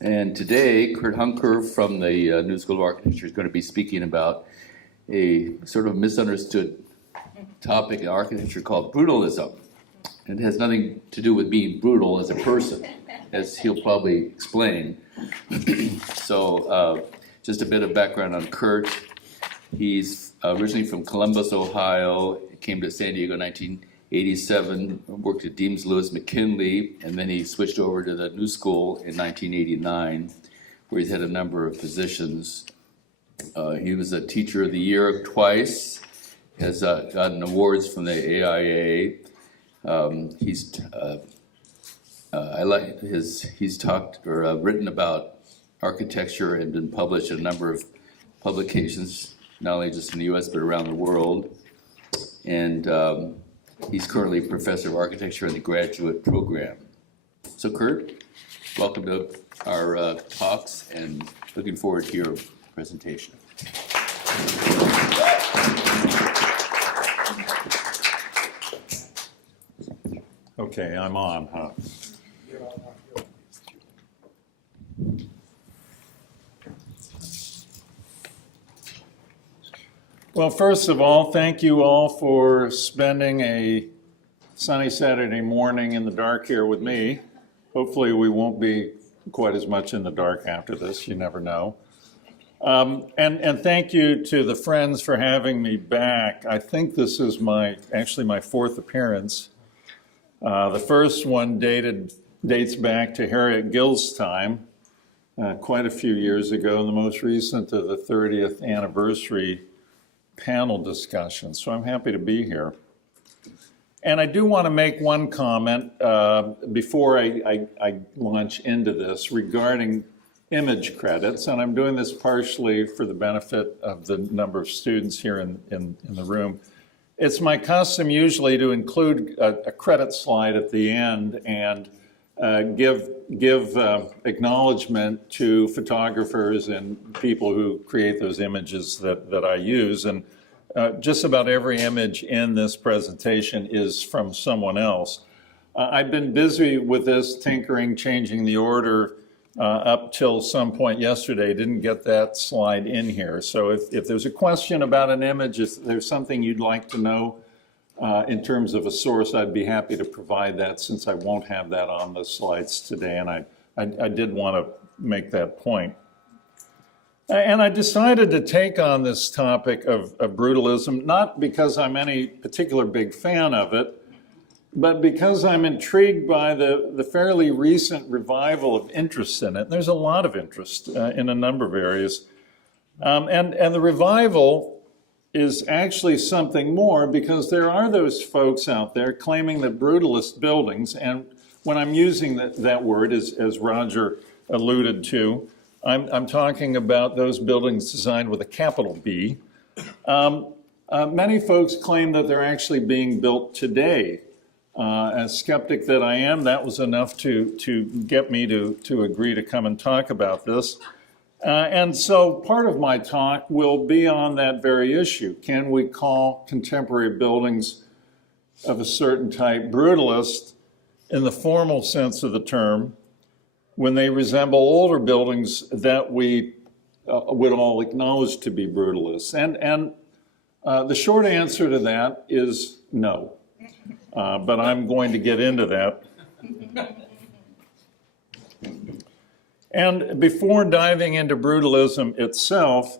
And today, Kurt Hunker from the New School of Architecture is going to be speaking about a sort of misunderstood topic in architecture called brutalism. And it has nothing to do with being brutal as a person, as he'll probably explain. So just a bit of background on Kurt. He's originally from Columbus, Ohio, came to San Diego in 1987, worked at Deems Lewis McKinley, and then he switched over to the New School in 1989, where he's had a number of positions. He was a Teacher of the Year twice, has gotten awards from the AIA. He's talked or written about architecture and been published in a number of publications, not only just in the US, but around the world. And he's currently Professor of Architecture in the graduate program. So Kurt, welcome to our talks and looking forward to your presentation. Okay, I'm on, huh? Well, first of all, thank you all for spending a sunny Saturday morning in the dark here with me. Hopefully we won't be quite as much in the dark after this, you never know. And thank you to the Friends for having me back. I think this is actually my fourth appearance. The first one dates back to Harriet Gill's time, quite a few years ago, and the most recent of the 30th anniversary panel discussion. So I'm happy to be here. And I do want to make one comment before I launch into this regarding image credits, and I'm doing this partially for the benefit of the number of students here in the room. It's my custom usually to include a credit slide at the end and give acknowledgement to photographers and people who create those images that I use. And just about every image in this presentation is from someone else. I've been busy with this, tinkering, changing the order up till some point yesterday. Didn't get that slide in here. So if there's a question about an image, if there's something you'd like to know in terms of a source, I'd be happy to provide that, since I won't have that on the slides today, and I did want to make that point. And I decided to take on this topic of brutalism, not because I'm any particular big fan of it, but because I'm intrigued by the fairly recent revival of interest in it. There's a lot of interest in a number of areas. And the revival is actually something more, because there are those folks out there claiming that brutalist buildings, and when I'm using that word, as Roger alluded to, I'm talking about those buildings designed with a capital B. Many folks claim that they're actually being built today. As skeptic that I am, that was enough to get me to agree to come and talk about this. And so part of my talk will be on that very issue. Can we call contemporary buildings of a certain type brutalist in the formal sense of the term, when they resemble older buildings that we would all acknowledge to be brutalists? And the short answer to that is no. But I'm going to get into that. And before diving into brutalism itself,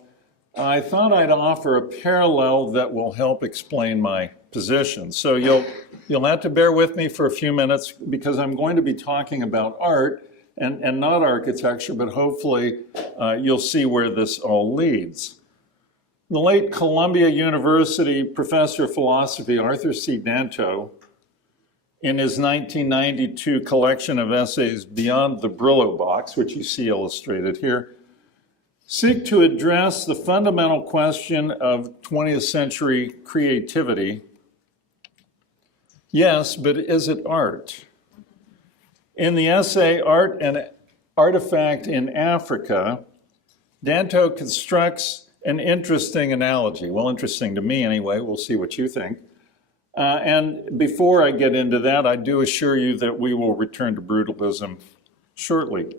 I thought I'd offer a parallel that will help explain my position. So you'll have to bear with me for a few minutes, because I'm going to be talking about art and not architecture, but hopefully you'll see where this all leads. The late Columbia University professor of philosophy, Arthur C. Danto, in his 1992 collection of essays, Beyond the Brillo Box, which you see illustrated here, seek to address the fundamental question of 20th century creativity. Yes, but is it art? In the essay, Art and Artifact in Africa, Danto constructs an interesting analogy. Well, interesting to me anyway. We'll see what you think. And before I get into that, I do assure you that we will return to brutalism shortly.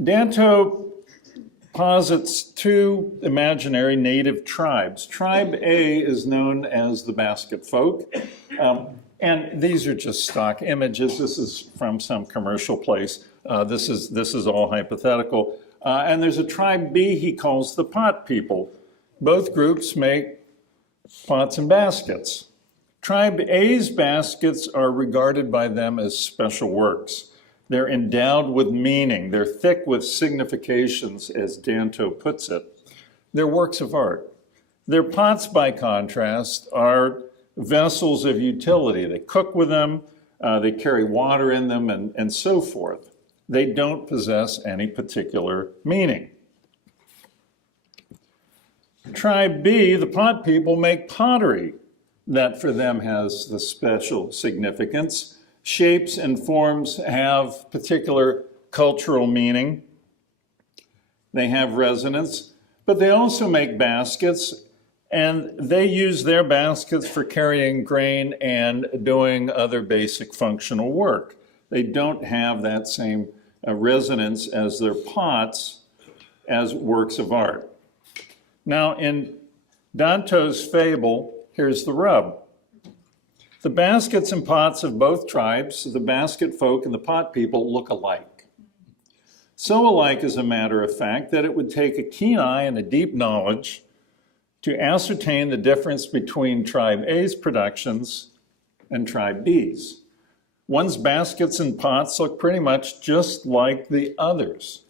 Danto posits two imaginary native tribes. Tribe A is known as the basket folk. And these are just stock images. This is from some commercial place. This is all hypothetical. And there's a tribe B he calls the pot people. Both groups make pots and baskets. Tribe A's baskets are regarded by them as special works. They're endowed with meaning. They're thick with significations, as Danto puts it. They're works of art. Their pots, by contrast, are vessels of utility. They cook with them, they carry water in them, and so forth. They don't possess any particular meaning. Tribe B, the pot people, make pottery that for them has the special significance. Shapes and forms have particular cultural meaning. They have resonance, but they also make baskets, and they use their baskets for carrying grain and doing other basic functional work. They don't have that same resonance as their pots as works of art. Now, in Danto's fable, here's the rub. The baskets and pots of both tribes, the basket folk and the pot people, look alike. So alike, as a matter of fact, that it would take a keen eye and a deep knowledge to ascertain the difference between Tribe A's productions and Tribe B's. One's baskets and pots look pretty much just like the others.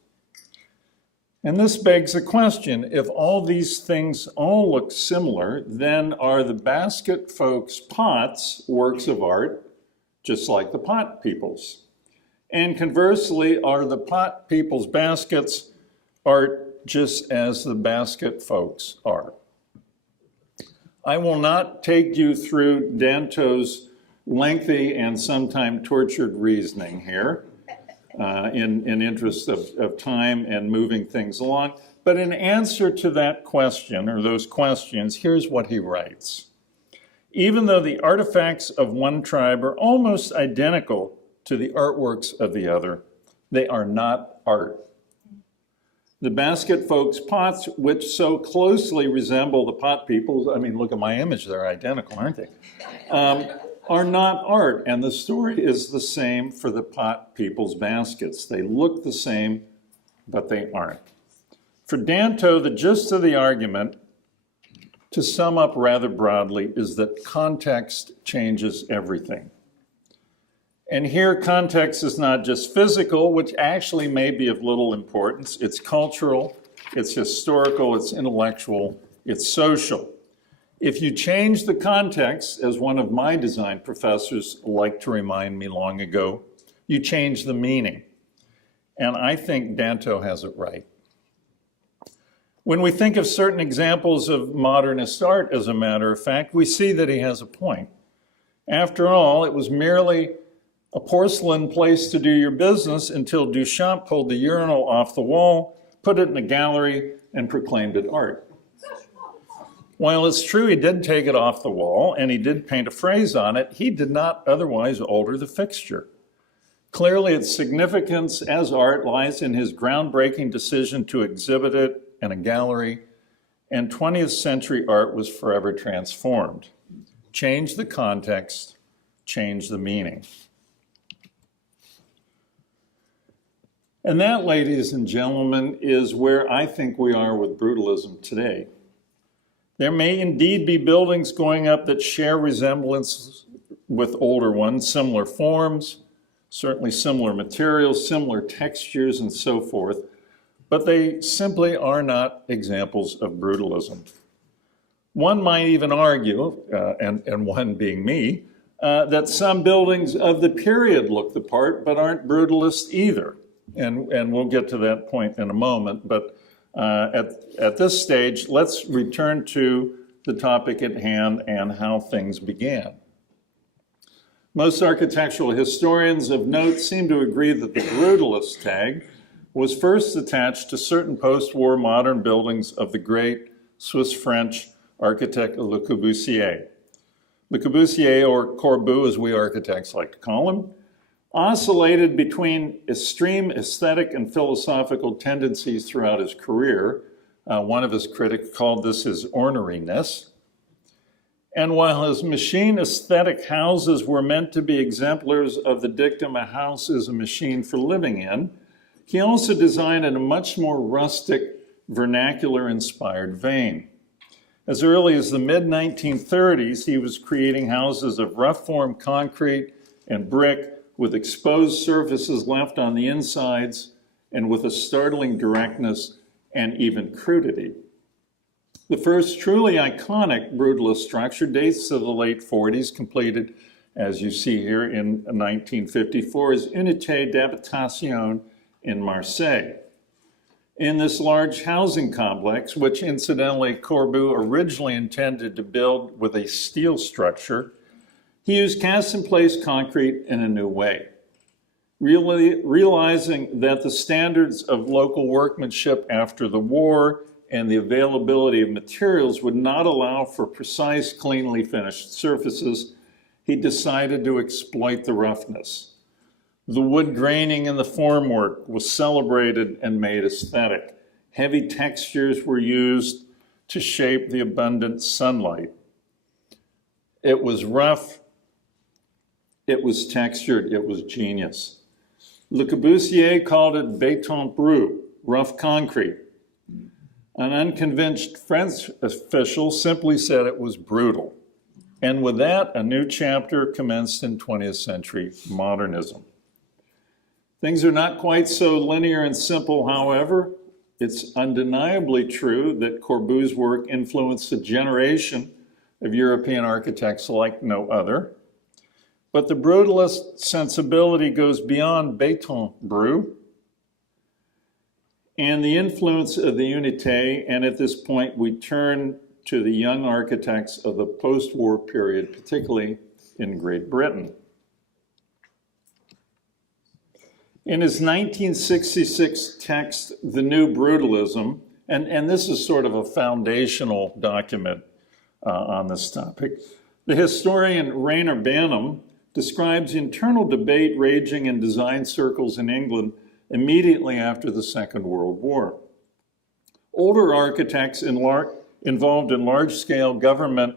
And this begs the question, if all these things all look similar, then are the basket folks' pots works of art, just like the pot people's? And conversely, are the pot people's baskets art just as the basket folks are? I will not take you through Danto's lengthy and sometimes tortured reasoning here. In interest of time and moving things along. But in answer to that question, or those questions, here's what he writes. Even though the artifacts of one tribe are almost identical to the artworks of the other, they are not art. The basket folks' pots, which so closely resemble the pot people's, I mean, look at my image, they're identical, aren't they? Are not art, and the story is the same for the pot people's baskets. They look the same, but they aren't. For Danto, the gist of the argument, to sum up rather broadly, is that context changes everything. And here, context is not just physical, which actually may be of little importance. It's cultural, it's historical, it's intellectual, it's social. If you change the context, as one of my design professors liked to remind me long ago, you change the meaning. And I think Danto has it right. When we think of certain examples of modernist art, as a matter of fact, we see that he has a point. After all, it was merely a porcelain place to do your business until Duchamp pulled the urinal off the wall, put it in a gallery, and proclaimed it art. While it's true he did take it off the wall and he did paint a phrase on it, he did not otherwise alter the fixture. Clearly, its significance as art lies in his groundbreaking decision to exhibit it in a gallery, and 20th century art was forever transformed. Change the context, change the meaning. And that, ladies and gentlemen, is where I think we are with brutalism today. There may indeed be buildings going up that share resemblance with older ones, similar forms, certainly similar materials, similar textures, and so forth, but they simply are not examples of brutalism. One might even argue, and one being me, that some buildings of the period look the part but aren't brutalist either. And we'll get to that point in a moment, but at this stage, let's return to the topic at hand and how things began. Most architectural historians of note seem to agree that the brutalist tag was first attached to certain post-war modern buildings of the great Swiss-French architect Le Corbusier. Le Corbusier, or Corbu as we architects like to call him, oscillated between extreme aesthetic and philosophical tendencies throughout his career. One of his critics called this his orneriness. And while his machine aesthetic houses were meant to be exemplars of the dictum, a house is a machine for living in, he also designed in a much more rustic, vernacular-inspired vein. As early as the mid-1930s, he was creating houses of rough-formed concrete and brick with exposed surfaces left on the insides and with a startling directness and even crudity. The first truly iconic brutalist structure dates to the late 40s, completed, as you see here, in 1954, is Unité d'Habitation in Marseille. In this large housing complex, which incidentally Corbu originally intended to build with a steel structure, he used cast-in-place concrete in a new way, realizing that the standards of local workmanship after the war and the availability of materials would not allow for precise, cleanly finished surfaces. He decided to exploit the roughness. The wood graining in the formwork was celebrated and made aesthetic. Heavy textures were used to shape the abundant sunlight. It was rough, it was textured, it was genius. Le Corbusier called it béton brut, rough concrete. An unconvinced French official simply said it was brutal. And with that, a new chapter commenced in 20th century modernism. Things are not quite so linear and simple, however. It's undeniably true that Corbu's work influenced a generation of European architects like no other. But the brutalist sensibility goes beyond béton brut and the influence of the Unité, and at this point we turn to the young architects of the post-war period, particularly in Great Britain. In his 1966 text, The New Brutalism, and this is sort of a foundational document on this topic, the historian Rainer Banham describes internal debate raging in design circles in England immediately after the Second World War. Older architects involved in large-scale government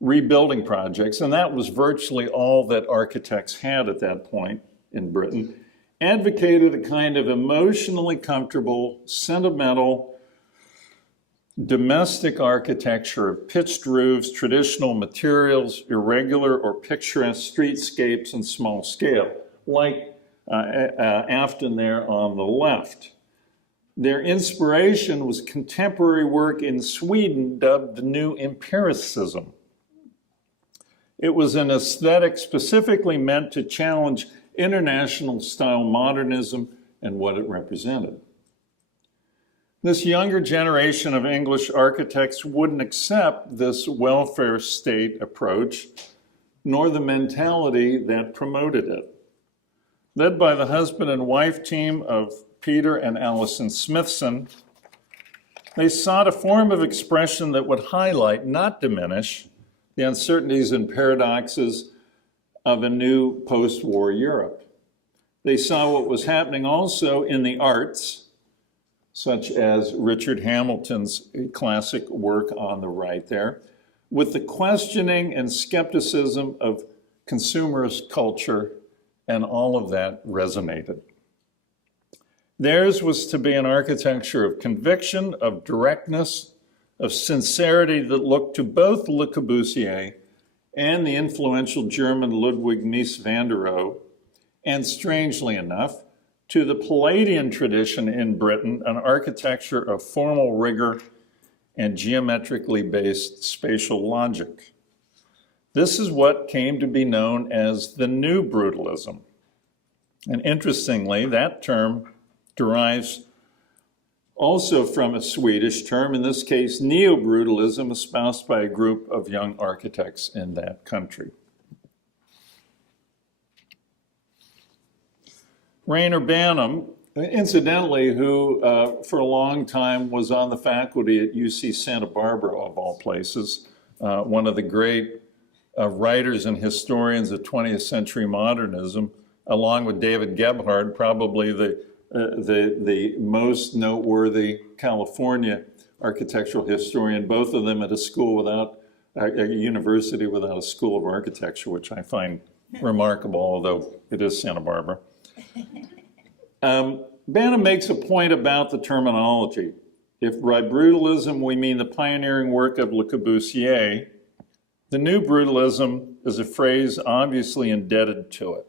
rebuilding projects, and that was virtually all that architects had at that point in Britain, advocated a kind of emotionally comfortable, sentimental, domestic architecture of pitched roofs, traditional materials, irregular or picturesque streetscapes, and small scale, like Afton there on the left. Their inspiration was contemporary work in Sweden dubbed the New Empiricism. It was an aesthetic specifically meant to challenge international style modernism and what it represented. This younger generation of English architects wouldn't accept this welfare state approach, nor the mentality that promoted it. Led by the husband and wife team of Peter and Alison Smithson, they sought a form of expression that would highlight, not diminish, the uncertainties and paradoxes of a new post-war Europe. They saw what was happening also in the arts, such as Richard Hamilton's classic work on the right there, with the questioning and skepticism of consumerist culture, and all of that resonated. Theirs was to be an architecture of conviction, of directness, of sincerity that looked to both Le Corbusier and the influential German Ludwig Mies van der Rohe, and strangely enough, to the Palladian tradition in Britain, an architecture of formal rigor and geometrically based spatial logic. This is what came to be known as the New Brutalism. And interestingly, that term derives also from a Swedish term, in this case, neo-brutalism, espoused by a group of young architects in that country. Rainer Banham, incidentally, who for a long time was on the faculty at UC Santa Barbara, of all places, one of the great writers and historians of 20th century modernism, along with David Gebhard, probably the most noteworthy California architectural historian, both of them at a university without a school of architecture, which I find remarkable, although it is Santa Barbara. Banham makes a point about the terminology. If by brutalism we mean the pioneering work of Le Corbusier, the new brutalism is a phrase obviously indebted to it.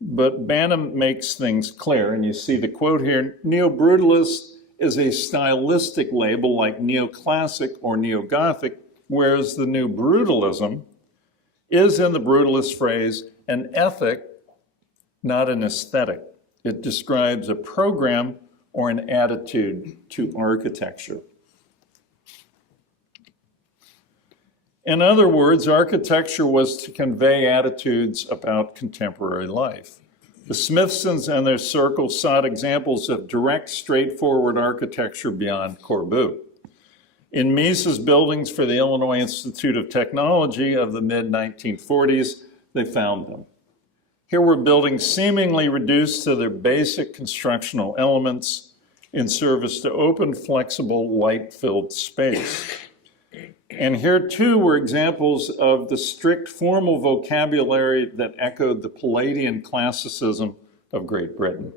But Banham makes things clear, and you see the quote here, neo-brutalist is a stylistic label like neoclassic or neo-Gothic, whereas the new brutalism is, in the brutalist phrase, an ethic, not an aesthetic. It describes a program or an attitude to architecture. In other words, architecture was to convey attitudes about contemporary life. The Smithsons and their circle sought examples of direct, straightforward architecture beyond Corbu. In Mises' buildings for the Illinois Institute of Technology of the mid-1940s, they found them. Here were buildings seemingly reduced to their basic constructional elements in service to open, flexible, light-filled space. And here, too, were examples of the strict formal vocabulary that echoed the Palladian classicism of Great Britain.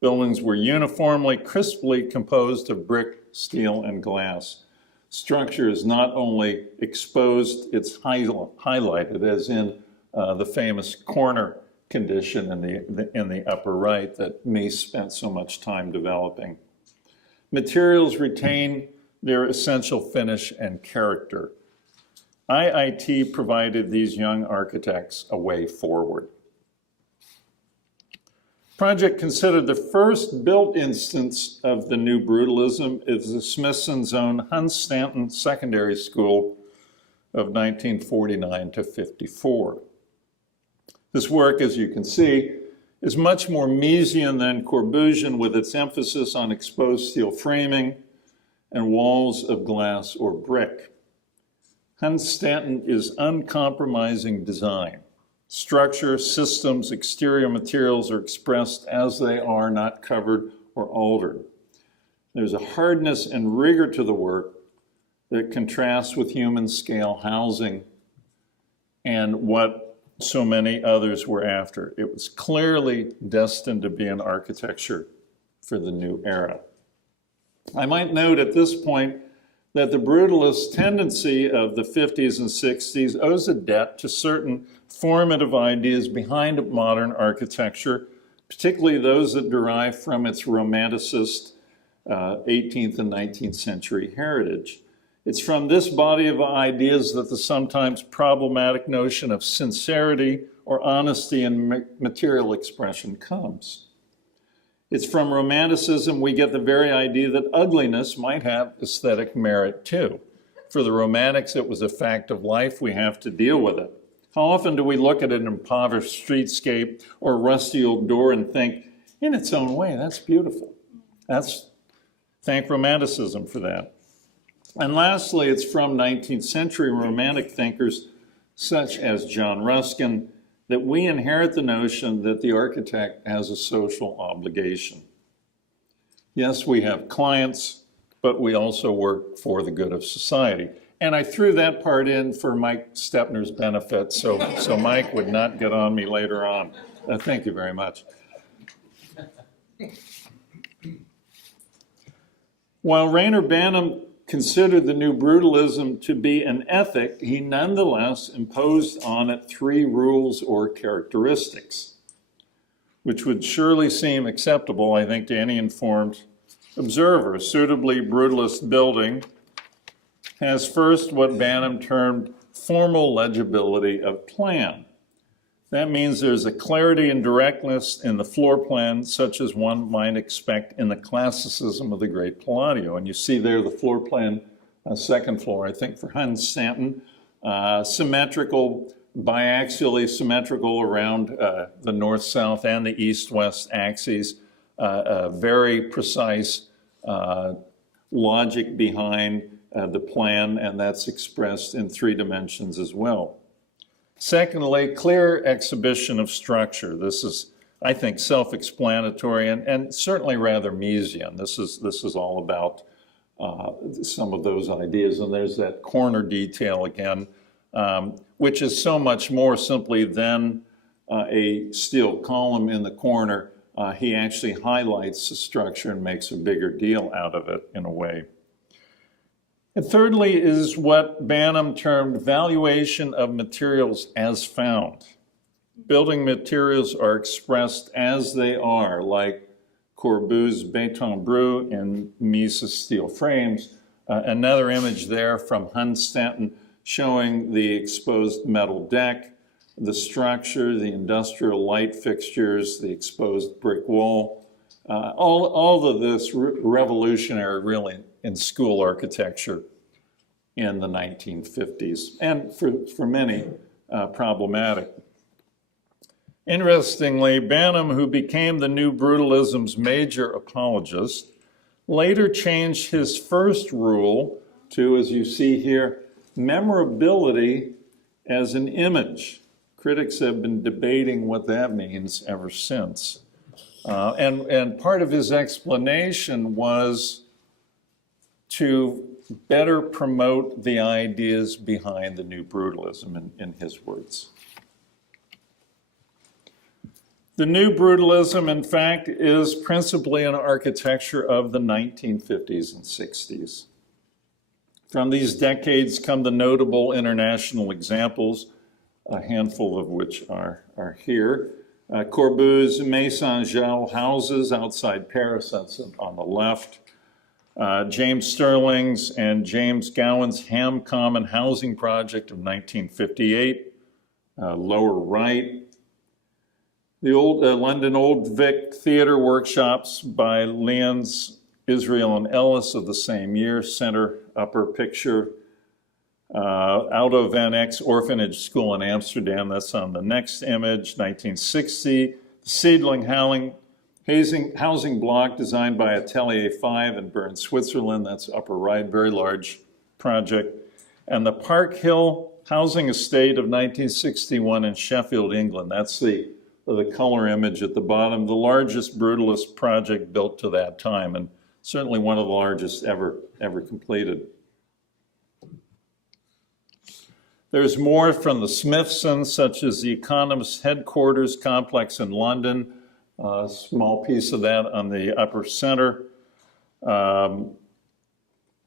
Buildings were uniformly, crisply composed of brick, steel, and glass. Structure is not only exposed, it's highlighted, as in the famous corner condition in the upper right that Mies spent so much time developing. Materials retain their essential finish and character. IIT provided these young architects a way forward. Project considered the first built instance of the new brutalism is the Smithson's own Hunstanton Secondary School of 1949 to 54. This work, as you can see, is much more Miesian than Corbusian, with its emphasis on exposed steel framing and walls of glass or brick. Hunstanton is uncompromising design. Structure, systems, exterior materials are expressed as they are, not covered or altered. There's a hardness and rigor to the work that contrasts with human scale housing and what so many others were after. It was clearly destined to be an architecture for the new era. I might note at this point that the brutalist tendency of the 50s and 60s owes a debt to certain formative ideas behind modern architecture, particularly those that derive from its romanticist 18th and 19th century heritage. It's from this body of ideas that the sometimes problematic notion of sincerity or honesty in material expression comes. It's from Romanticism we get the very idea that ugliness might have aesthetic merit too. For the Romantics, it was a fact of life. We have to deal with it. How often do we look at an impoverished streetscape or a rusty old door and think, in its own way, that's beautiful. Thank Romanticism for that. And lastly, it's from 19th century Romantic thinkers such as John Ruskin that we inherit the notion that the architect has a social obligation. Yes, we have clients, but we also work for the good of society. And I threw that part in for Mike Stepner's benefit, so Mike would not get on me later on. Thank you very much. While Rainer Banham considered the new brutalism to be an ethic, he nonetheless imposed on it three rules or characteristics, which would surely seem acceptable, I think, to any informed observer. A suitably brutalist building has first what Banham termed formal legibility of plan. That means there's a clarity and directness in the floor plan, such as one might expect in the classicism of the great Palladio. And you see there the floor plan, second floor, I think, for Hunstanton, symmetrical, biaxially symmetrical around the north-south and the east-west axes, very precise logic behind the plan, and that's expressed in 3 dimensions as well. Secondly, clear exhibition of structure. This is, I think, self-explanatory and certainly rather Misesian. This is all about some of those ideas. And there's that corner detail again, which is so much more simply than a steel column in the corner. He actually highlights the structure and makes a bigger deal out of it in a way. And thirdly is what Banham termed valuation of materials as found. Building materials are expressed as they are, like Corbu's béton brut and Mises steel frames. Another image there from Hunstanton showing the exposed metal deck, the structure, the industrial light fixtures, the exposed brick wall. All of this revolutionary really in school architecture in the 1950s, and for many problematic. Interestingly, Banham, who became the New Brutalism's major apologist, later changed his first rule to, as you see here, memorability as an image. Critics have been debating what that means ever since. And part of his explanation was to better promote the ideas behind the New Brutalism, in his words. The New Brutalism, in fact, is principally an architecture of the 1950s and 60s. From these decades come the notable international examples, a handful of which are here. Corbu's Maison Gel houses outside Paris, that's on the left. James Stirling's and James Gowan's Ham Common housing project of 1958, lower right. The old London Old Vic Theatre workshops by Lyons, Israel, and Ellis of the same year, center upper picture. Aldo van Eyck's Orphanage School in Amsterdam, that's on the next image, 1960. Seedling housing block designed by Atelier 5 in Bern, Switzerland, that's upper right, very large project. And the Park Hill housing estate of 1961 in Sheffield, England, that's the color image at the bottom, the largest brutalist project built to that time, and certainly one of the largest ever completed. There's more from the Smithsons, such as the Economist's headquarters complex in London, a small piece of that on the upper center.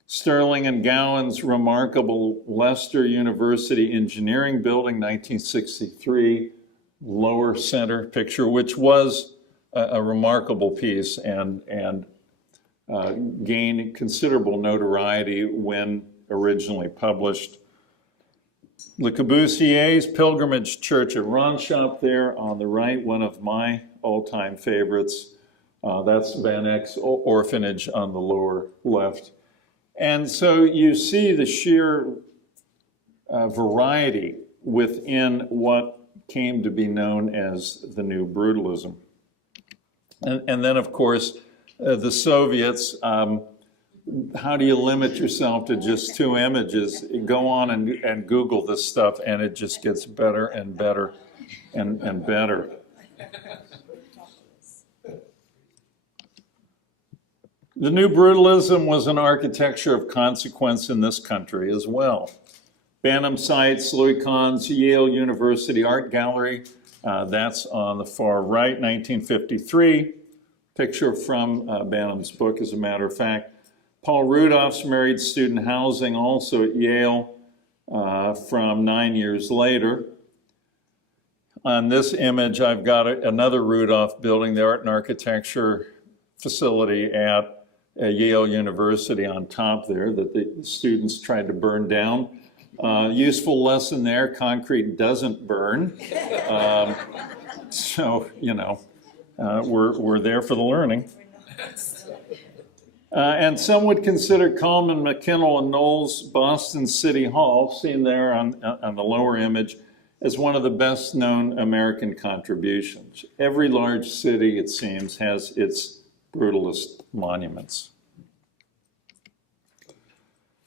Stirling and Gowan's remarkable Leicester University Engineering Building, 1963, lower center picture, which was a remarkable piece and gained considerable notoriety when originally published. Le Corbusier's Pilgrimage Church at Ronschap there on the right, one of my all-time favorites. That's Van Eyck's orphanage on the lower left. And so you see the sheer variety within what came to be known as the New Brutalism. And then, of course, the Soviets, how do you limit yourself to just two images? Go on and Google this stuff, and it just gets better and better and better. The New Brutalism was an architecture of consequence in this country as well. Banham cites Louis Kahn's Yale University Art Gallery. That's on the far right, 1953. Picture from Banham's book, as a matter of fact. Paul Rudolph's Married Student Housing, also at Yale, from 9 years later. On this image, I've got another Rudolph building, the Art and Architecture facility at Yale University on top there that the students tried to burn down. Useful lesson there, concrete doesn't burn. So, you know, we're there for the learning. And some would consider Coleman, McKinnell, and Knowles' Boston City Hall, seen there on the lower image, as one of the best known American contributions. Every large city, it seems, has its brutalist monuments.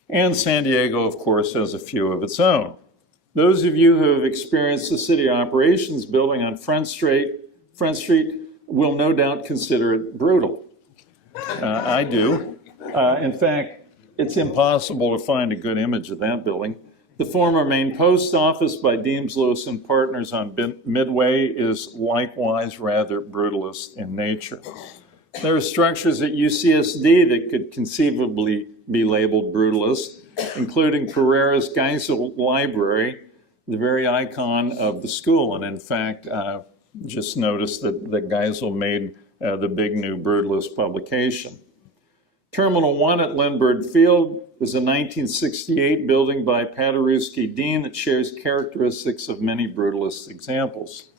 And San Diego, of course, has a few of its own. Those of you who have experienced the city operations building on Front Street will no doubt consider it brutal. I do. In fact, it's impossible to find a good image of that building. The former main post office by Deems, Lewis and Partners on Midway is likewise rather brutalist in nature. There are structures at UCSD that could conceivably be labeled brutalist, including Pereira's Geisel Library, the very icon of the school. And in fact, just noticed that Geisel made the big new brutalist publication. Terminal 1 at Lindbergh Field is a 1968 building by Paderewski Dean that shares characteristics of many brutalist examples.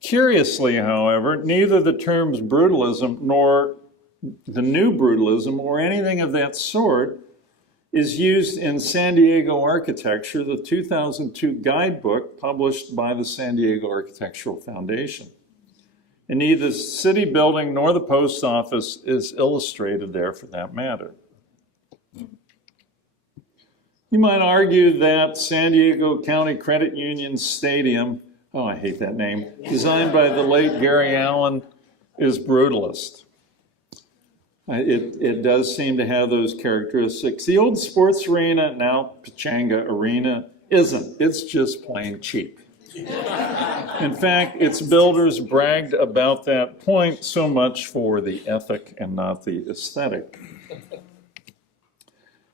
Curiously, however, neither the terms brutalism nor the new brutalism or anything of that sort is used in San Diego architecture, the 2002 guidebook published by the San Diego Architectural Foundation. And neither the city building nor the post office is illustrated there for that matter. You might argue that San Diego County Credit Union Stadium, oh, I hate that name, designed by the late Gary Allen, is brutalist. It does seem to have those characteristics. The old sports arena, now Pechanga Arena, isn't. It's just plain cheap. In fact, its builders bragged about that point, so much for the ethic and not the aesthetic.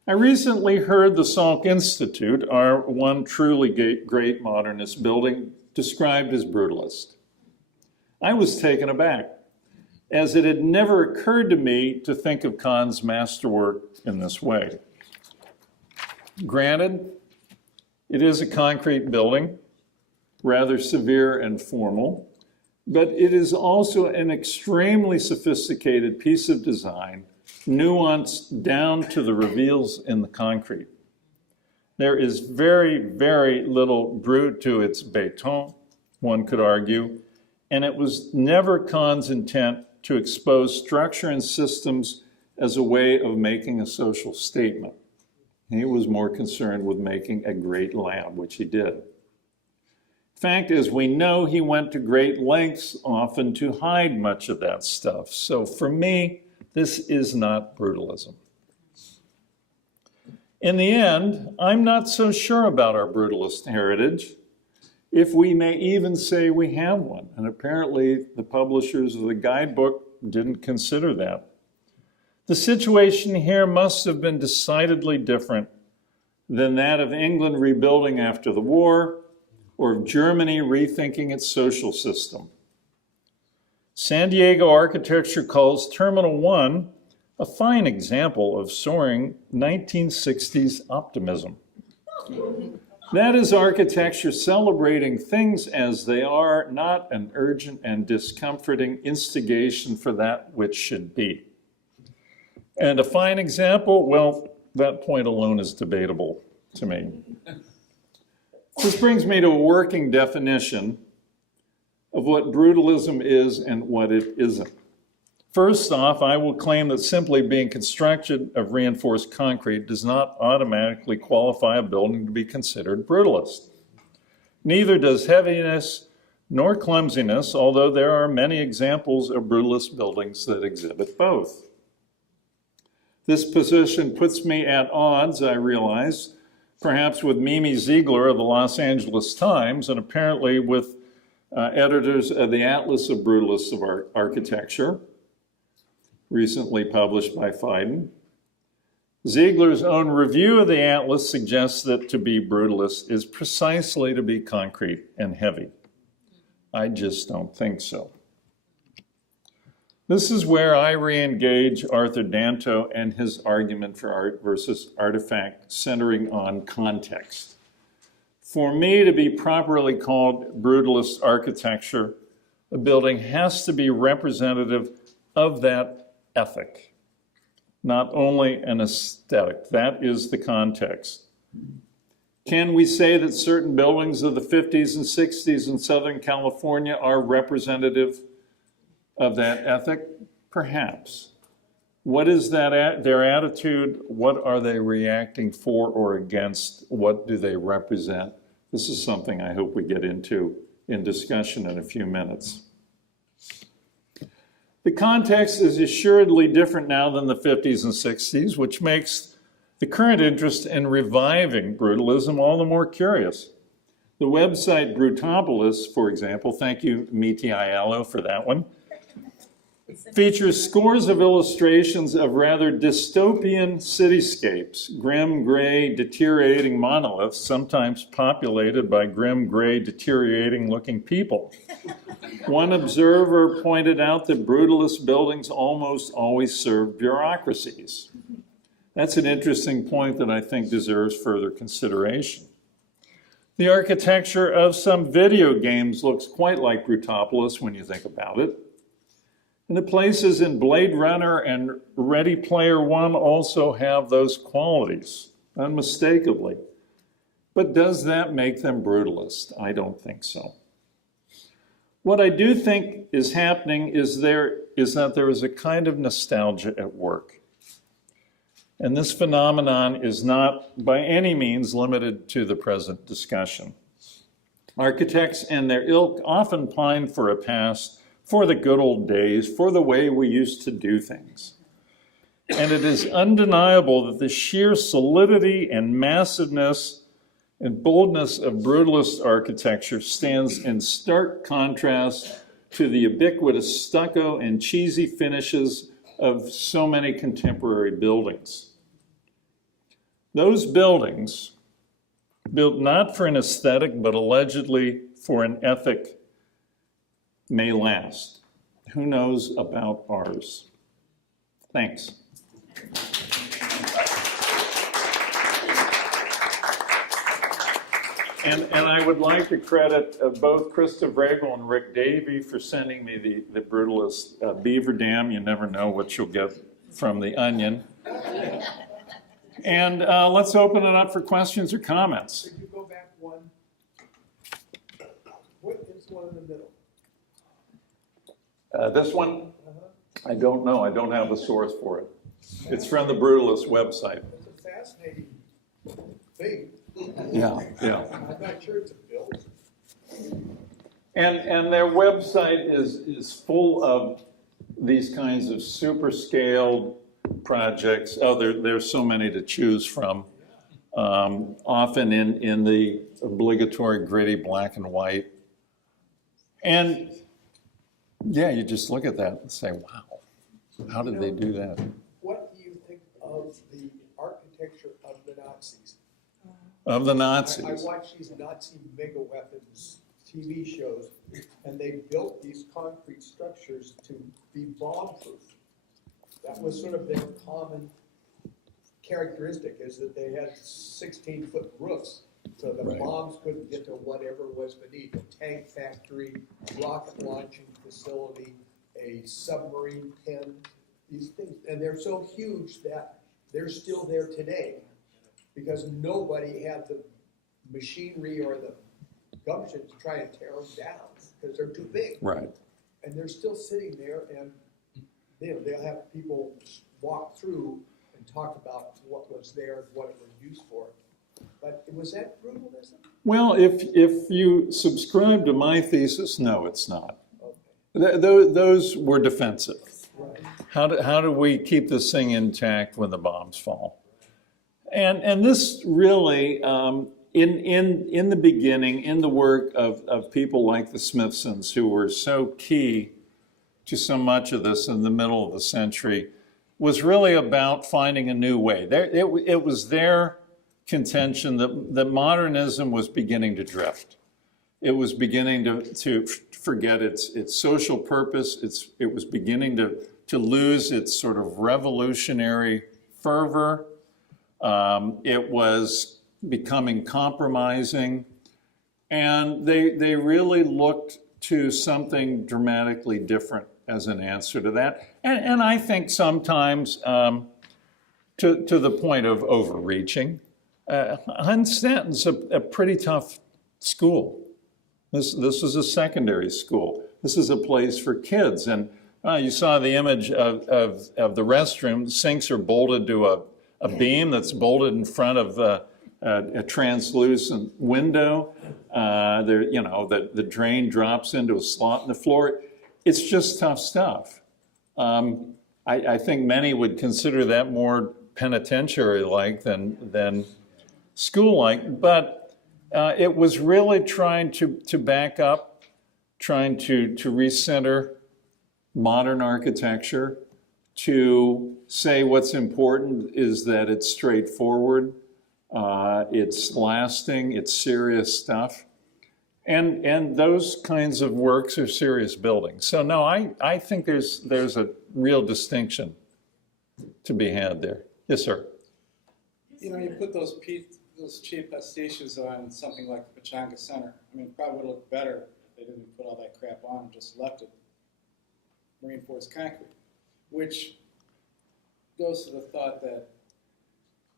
I recently heard the Salk Institute, our one truly great modernist building, described as brutalist. I was taken aback, as it had never occurred to me to think of Kahn's masterwork in this way. Granted, it is a concrete building, rather severe and formal, but it is also an extremely sophisticated piece of design, nuanced down to the reveals in the concrete. There is very, very little brute to its béton, one could argue, and it was never Kahn's intent to expose structure and systems as a way of making a social statement. He was more concerned with making a great lab, which he did. In fact, as we know, he went to great lengths often to hide much of that stuff. So for me, this is not brutalism. In the end, I'm not so sure about our brutalist heritage, if we may even say we have one. And apparently the publishers of the guidebook didn't consider that. The situation here must have been decidedly different than that of England rebuilding after the war, or of Germany rethinking its social system. San Diego architecture calls Terminal 1 a fine example of soaring 1960s optimism. That is architecture celebrating things as they are, not an urgent and discomforting instigation for that which should be. And a fine example, well, that point alone is debatable to me. This brings me to a working definition of what brutalism is and what it isn't. First off, I will claim that simply being constructed of reinforced concrete does not automatically qualify a building to be considered brutalist. Neither does heaviness nor clumsiness, although there are many examples of brutalist buildings that exhibit both. This position puts me at odds, I realize, perhaps with Mimi Ziegler of the Los Angeles Times, and apparently with editors of the Atlas of Brutalists of Architecture, recently published by FAIA. Ziegler's own review of the Atlas suggests that to be brutalist is precisely to be concrete and heavy. I just don't think so. This is where I re-engage Arthur Danto and his argument for art versus artifact centering on context. For me to be properly called brutalist architecture, a building has to be representative of that ethic, not only an aesthetic. That is the context. Can we say that certain buildings of the 50s and 60s in Southern California are representative of that ethic? Perhaps. What is that their attitude? What are they reacting for or against? What do they represent? This is something I hope we get into in discussion in a few minutes. The context is assuredly different now than the 50s and 60s, which makes the current interest in reviving brutalism all the more curious. The website Brutalism, for example, thank you, Miti Aiello, for that one, features scores of illustrations of rather dystopian cityscapes, grim, gray, deteriorating monoliths, sometimes populated by grim, gray, deteriorating-looking people. One observer pointed out that brutalist buildings almost always serve bureaucracies. That's an interesting point that I think deserves further consideration. The architecture of some video games looks quite like Brutalism when you think about it. And the places in Blade Runner and Ready Player One also have those qualities, unmistakably. But does that make them brutalist? I don't think so. What I do think is happening is that there is a kind of nostalgia at work. And this phenomenon is not by any means limited to the present discussion. Architects and their ilk often pine for a past, for the good old days, for the way we used to do things. And it is undeniable that the sheer solidity and massiveness and boldness of brutalist architecture stands in stark contrast to the ubiquitous stucco and cheesy finishes of so many contemporary buildings. Those buildings, built not for an aesthetic, but allegedly for an ethic, may last. Who knows about ours? Thanks. And I would like to credit both Krista Vrabel and Rick Davey for sending me the Brutalist Beaver Dam. You never know what you'll get from the Onion. And let's open it up for questions or comments. Could you go back one? What is one in the middle? This one, I don't know. I don't have a source for it. It's from the Brutalist website. It's a fascinating thing. Yeah. I'm not sure it's a build. And their website is full of these kinds of super scaled projects. Oh, there's so many to choose from. Often in the obligatory gritty black and white. And yeah, you just look at that and say, wow, how did they do that? What do you think of the architecture of the Nazis? Of the I Nazis. watch these Nazi mega weapons TV shows, and they built these concrete structures to be bomb-proof. That was sort of their common characteristic, is that they had 16-foot roofs, so the bombs couldn't get to whatever was beneath. A tank factory, rocket launching facility, a submarine pen, these things. And they're so huge that they're still there today because nobody had the machinery or the gumption to try and tear them down because they're too big. Right. And they're still sitting there, and they'll have people walk through and talk about what was there and what it was used for. But was that brutalism? Well, if you subscribe to my thesis, no, it's not. Okay. Those were defensive. Right. How do we keep this thing intact when the bombs fall? And this really, in the beginning, in the work of people like the Smithsons, who were so key to so much of this in the middle of the century, was really about finding a new way. It was their contention that modernism was beginning to drift. It was beginning to forget its social purpose. It was beginning to lose its sort of revolutionary fervor. It was becoming compromising. And they really looked to something dramatically different as an answer to that. And I think sometimes to the point of overreaching. Hunstanton's a pretty tough school. This was a secondary school. This is a place for kids. And you saw the image of the restroom. The sinks are bolted to a beam that's bolted in front of a translucent window. The drain drops into a slot in the floor. It's just tough stuff. I think many would consider that more penitentiary-like than school-like, but it was really trying to back up, trying to recenter modern architecture, to say what's important is that it's straightforward, it's lasting, it's serious stuff. And those kinds of works are serious buildings. So no, I think there's a real distinction to be had there. Yes, sir. You know, you put those cheap pastiches on something like the Pechanga Center. I mean, it probably would look better if they didn't put all that crap on and just left it reinforced concrete, which goes to the thought that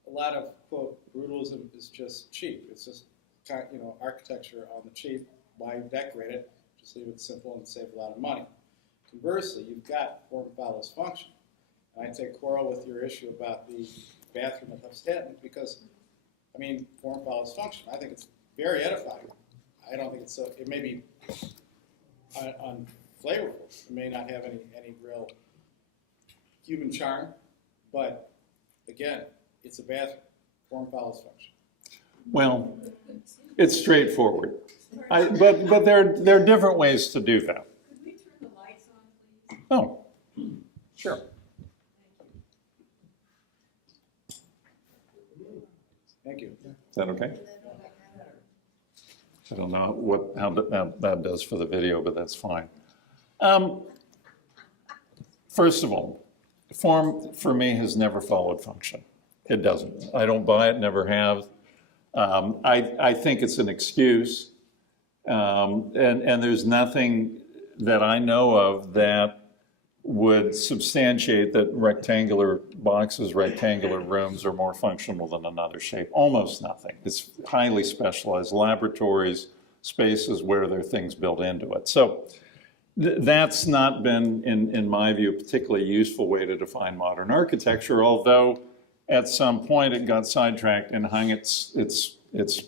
a lot of, quote, brutalism is just cheap. It's just, architecture on the cheap. Why decorate it? Just leave it simple and save a lot of money. Conversely, you've got form follows function. And I take quarrel with your issue about the bathroom at Hubstadt because, I mean, form follows function. I think it's very edifying. I don't think it's so, it may be unflavorful. It may not have any real human charm, but again, it's a bathroom. Form follows function. Well, it's straightforward. But there are different ways to do that. Could we turn the lights on, please? Oh, sure. Thank you. Is that okay? I don't know how that does for the video, but that's fine. First of all, form for me has never followed function. It doesn't. I don't buy it, never have. I think it's an excuse, and there's nothing that I know of that would substantiate that rectangular boxes, rectangular rooms are more functional than another shape. Almost nothing. It's highly specialized laboratories, spaces where there are things built into it. So that's not been, in my view, a particularly useful way to define modern architecture, although at some point it got sidetracked and hung its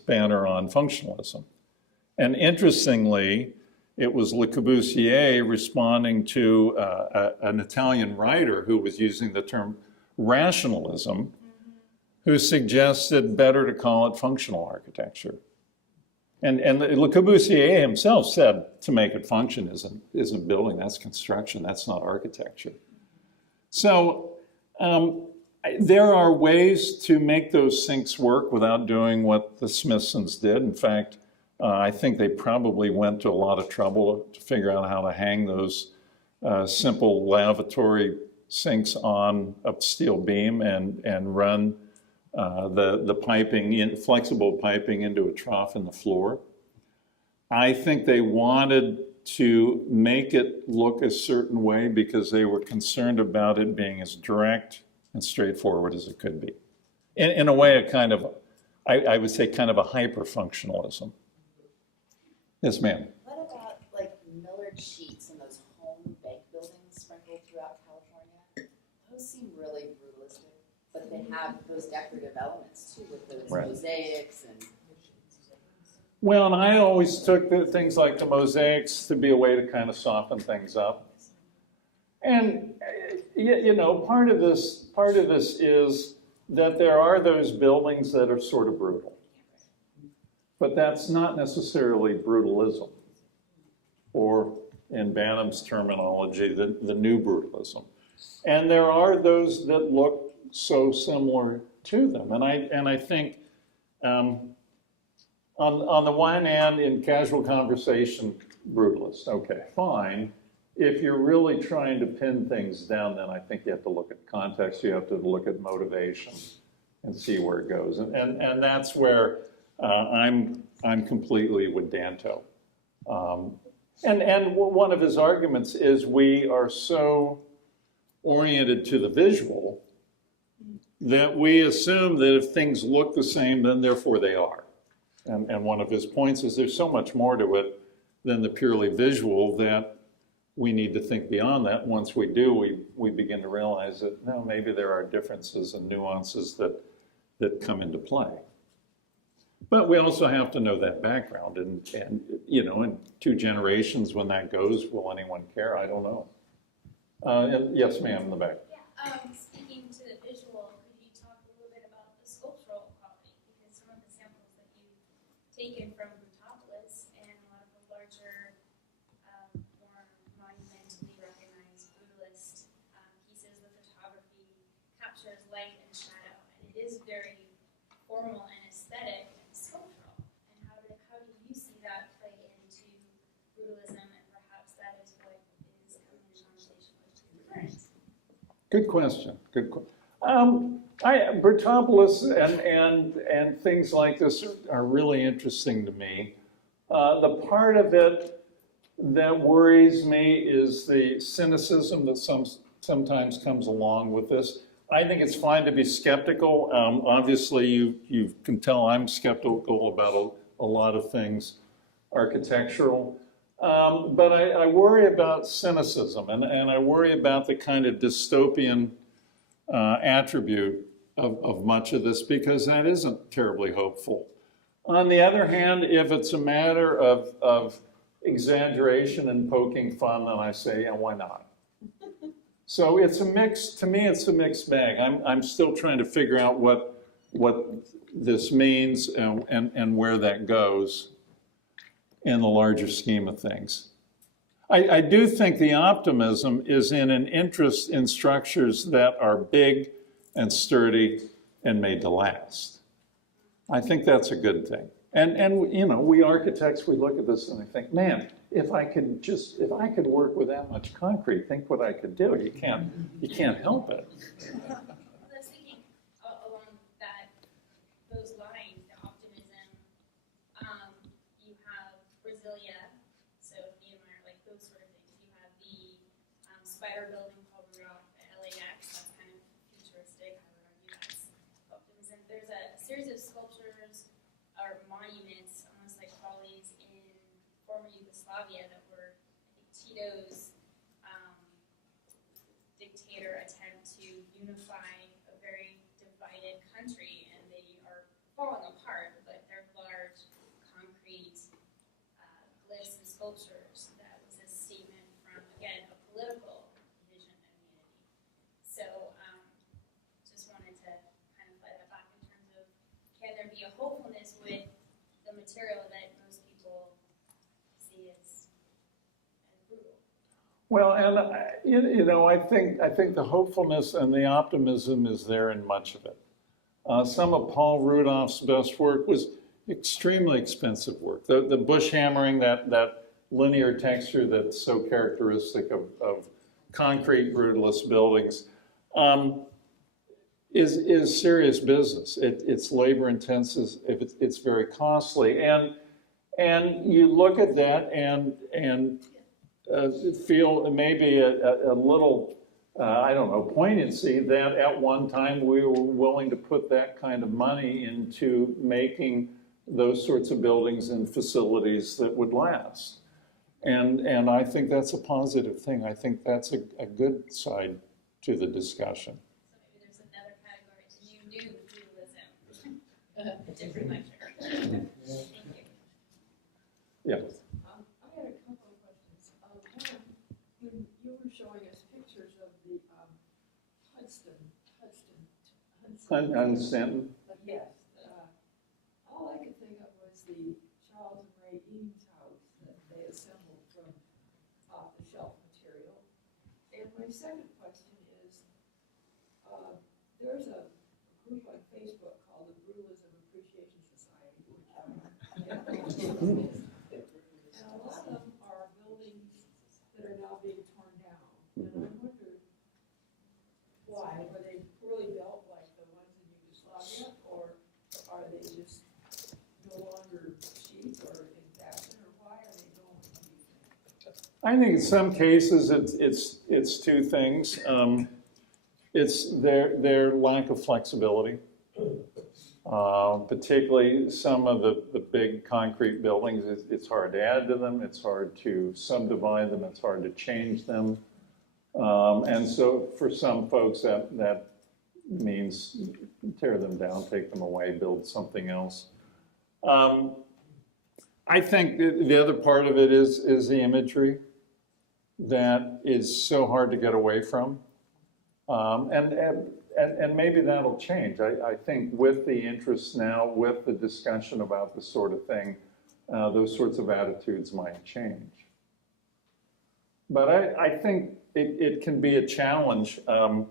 banner on functionalism. And interestingly, it was Le Corbusier responding to an Italian writer who was using the term rationalism, who suggested better to call it functional architecture. And Le Corbusier himself said to make it function isn't building, that's construction, that's not architecture. So there are ways to make those sinks work without doing what the Smithsons did. In fact, I think they probably went to a lot of trouble to figure out how to hang those simple lavatory sinks on a steel beam and run the piping, flexible piping into a trough in the floor. I think they wanted to make it look a certain way because they were concerned about it being as direct and straightforward as it could be. In a way, a kind of, I would say, kind of a hyper-functionalism. Yes, ma'am. What about like Millard sheets and those home bank buildings sprinkled throughout California? Those seem really brutalistic, but they have those decorative elements too with those mosaics and... Well, and I always took things like the mosaics to be a way to kind of soften things up. And, part of this is that there are those buildings that are sort of brutal. But that's not necessarily brutalism, or in Banham's terminology, the new brutalism. And there are those that look so similar to them. And I think on the one hand, in casual conversation, brutalist, okay, fine. If you're really trying to pin things down, then I think you have to look at context, you have to look at motivation and see where it goes. And that's where I'm completely with Danto. And one of his arguments is we are so oriented to the visual that we assume that if things look the same, then therefore they are. And one of his points is there's so much more to it than the purely visual that we need to think beyond that. Once we do, we begin to realize that, no, maybe there are differences and nuances that come into play. But we also have to know that background, and you know, in 2 generations when that goes, will anyone care? I don't know. And yes, ma'am, in the back. Yeah, speaking to the visual, could you talk a little bit about the sculptural quality? Because some of the samples that you've taken from Brutalism and a lot of the larger, more monumentally recognized brutalist pieces, the photography captures light and shadow, and it is very formal and aesthetic and sculptural. And how do you see that play into brutalism, and perhaps that is what is coming in conversation with current? Good question. Good question. Brutalism and things like this are really interesting to me. The part of it that worries me is the cynicism that sometimes comes along with this. I think it's fine to be skeptical. Obviously, you can tell I'm skeptical about a lot of things architectural. But I worry about cynicism, and I worry about the kind of dystopian attribute of much of this, because that isn't terribly hopeful. On the other hand, if it's a matter of exaggeration and poking fun, then I say, yeah, why not? So it's a mix, to me it's a mixed bag. I'm still trying to figure out what this means and where that goes in the larger scheme of things. I do think the optimism is in an interest in structures that are big and sturdy and made to last. I think that's a good thing. And you know, we architects, we look at this and we think, man, if I could work with that much concrete, think what I could do. You can't help it. I was thinking along those lines, the optimism. You have Brasilia, so Nehemiah, like those sort of things. You have the spider building called Rudolph at LAX. That's kind of futuristic. I would argue that's optimism. There's a series of sculptures or monuments, almost like follies in former Yugoslavia, that were, I think, Tito's dictator attempt to unify a very divided country, and they are falling apart, but they're large, concrete glyphs and sculptures. That was a statement from, again, a political vision of unity. So just wanted to kind of play that back in terms of, can there be a hopefulness with the material that most people see as brutal? Well, and you know, I think the hopefulness and the optimism is there in much of it. Some of Paul Rudolph's best work was extremely expensive work. The bush hammering, that linear texture that's so characteristic of concrete brutalist buildings, is serious business. It's labor intensive. It's very costly, and you look at that and feel maybe a little, I don't know, poignancy that at one time we were willing to put that kind of money into making those sorts of buildings and facilities that would last. And I think that's a positive thing. I think that's a good side to the discussion. So maybe there's another category to new brutalism, a different lecture. Thank you. Yes. I had a couple of questions. One, when you were showing us pictures of the Hudson. Stanton. Yes. All I could think of was the Charles and Ray Eames house that they assembled from off-the-shelf material. And my second question is, there's a group on Facebook called the Brutalism Appreciation Society, which and a lot of them are buildings that are now being torn down. And I wonder why. Were they poorly built like the ones in Yugoslavia, or are they just no longer cheap or in fashion, or why are they going? What do you think? I think in some cases it's two things. It's their lack of flexibility. Particularly some of the big concrete buildings, it's hard to add to them, it's hard to subdivide them, it's hard to change them. And so for some folks that means tear them down, take them away, build something else. I think the other part of it is the imagery that is so hard to get away from. And maybe that'll change. I think with the interest now, with the discussion about this sort of thing, those sorts of attitudes might change. But I think it can be a challenge. A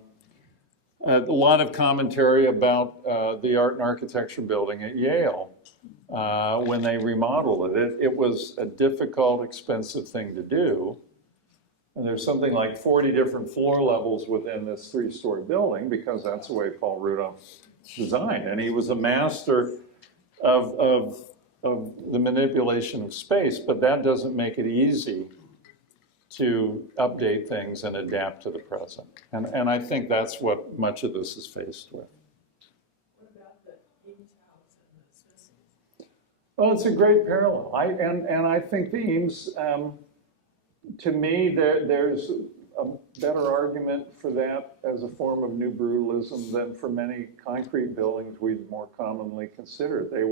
lot of commentary about the art and architecture building at Yale when they remodeled it. It was a difficult, expensive thing to do. And there's something like 40 different floor levels within this 3-story building because that's the way Paul Rudolph designed. And he was a master of the manipulation of space, but that doesn't make it easy to update things and adapt to the present. And I think that's what much of this is faced with. What about the Eames House and the Smithsonian? Well, it's a great parallel. And I think the Eames, to me, there's a better argument for that as a form of new brutalism than for many concrete buildings we'd more commonly consider. They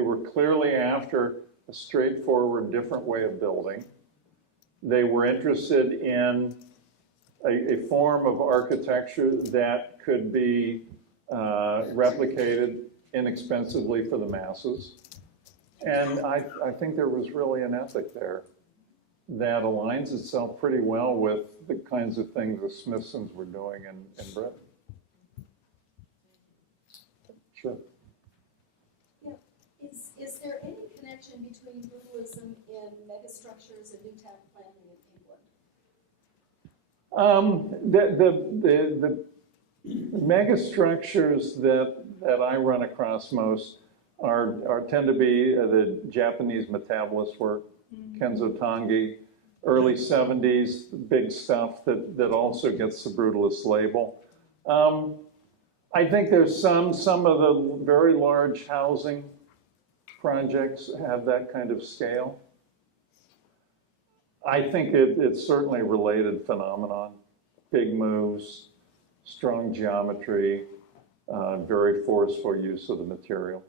were clearly after a straightforward, different way of building. They were interested in a form of architecture that could be replicated inexpensively for the masses. And I think there was really an ethic there that aligns itself pretty well with the kinds of things the Smithsons were doing in Britain. Sure. Yeah. Is there any connection between brutalism in megastructures and new town planning in England? The megastructures that I run across most tend to be the Japanese metabolist work, Kenzo Tange, early 70s, big stuff that also gets the brutalist label. I think there's some of the very large housing projects have that kind of scale. I think it's certainly a related phenomenon. Big moves, strong geometry, very forceful use of the material.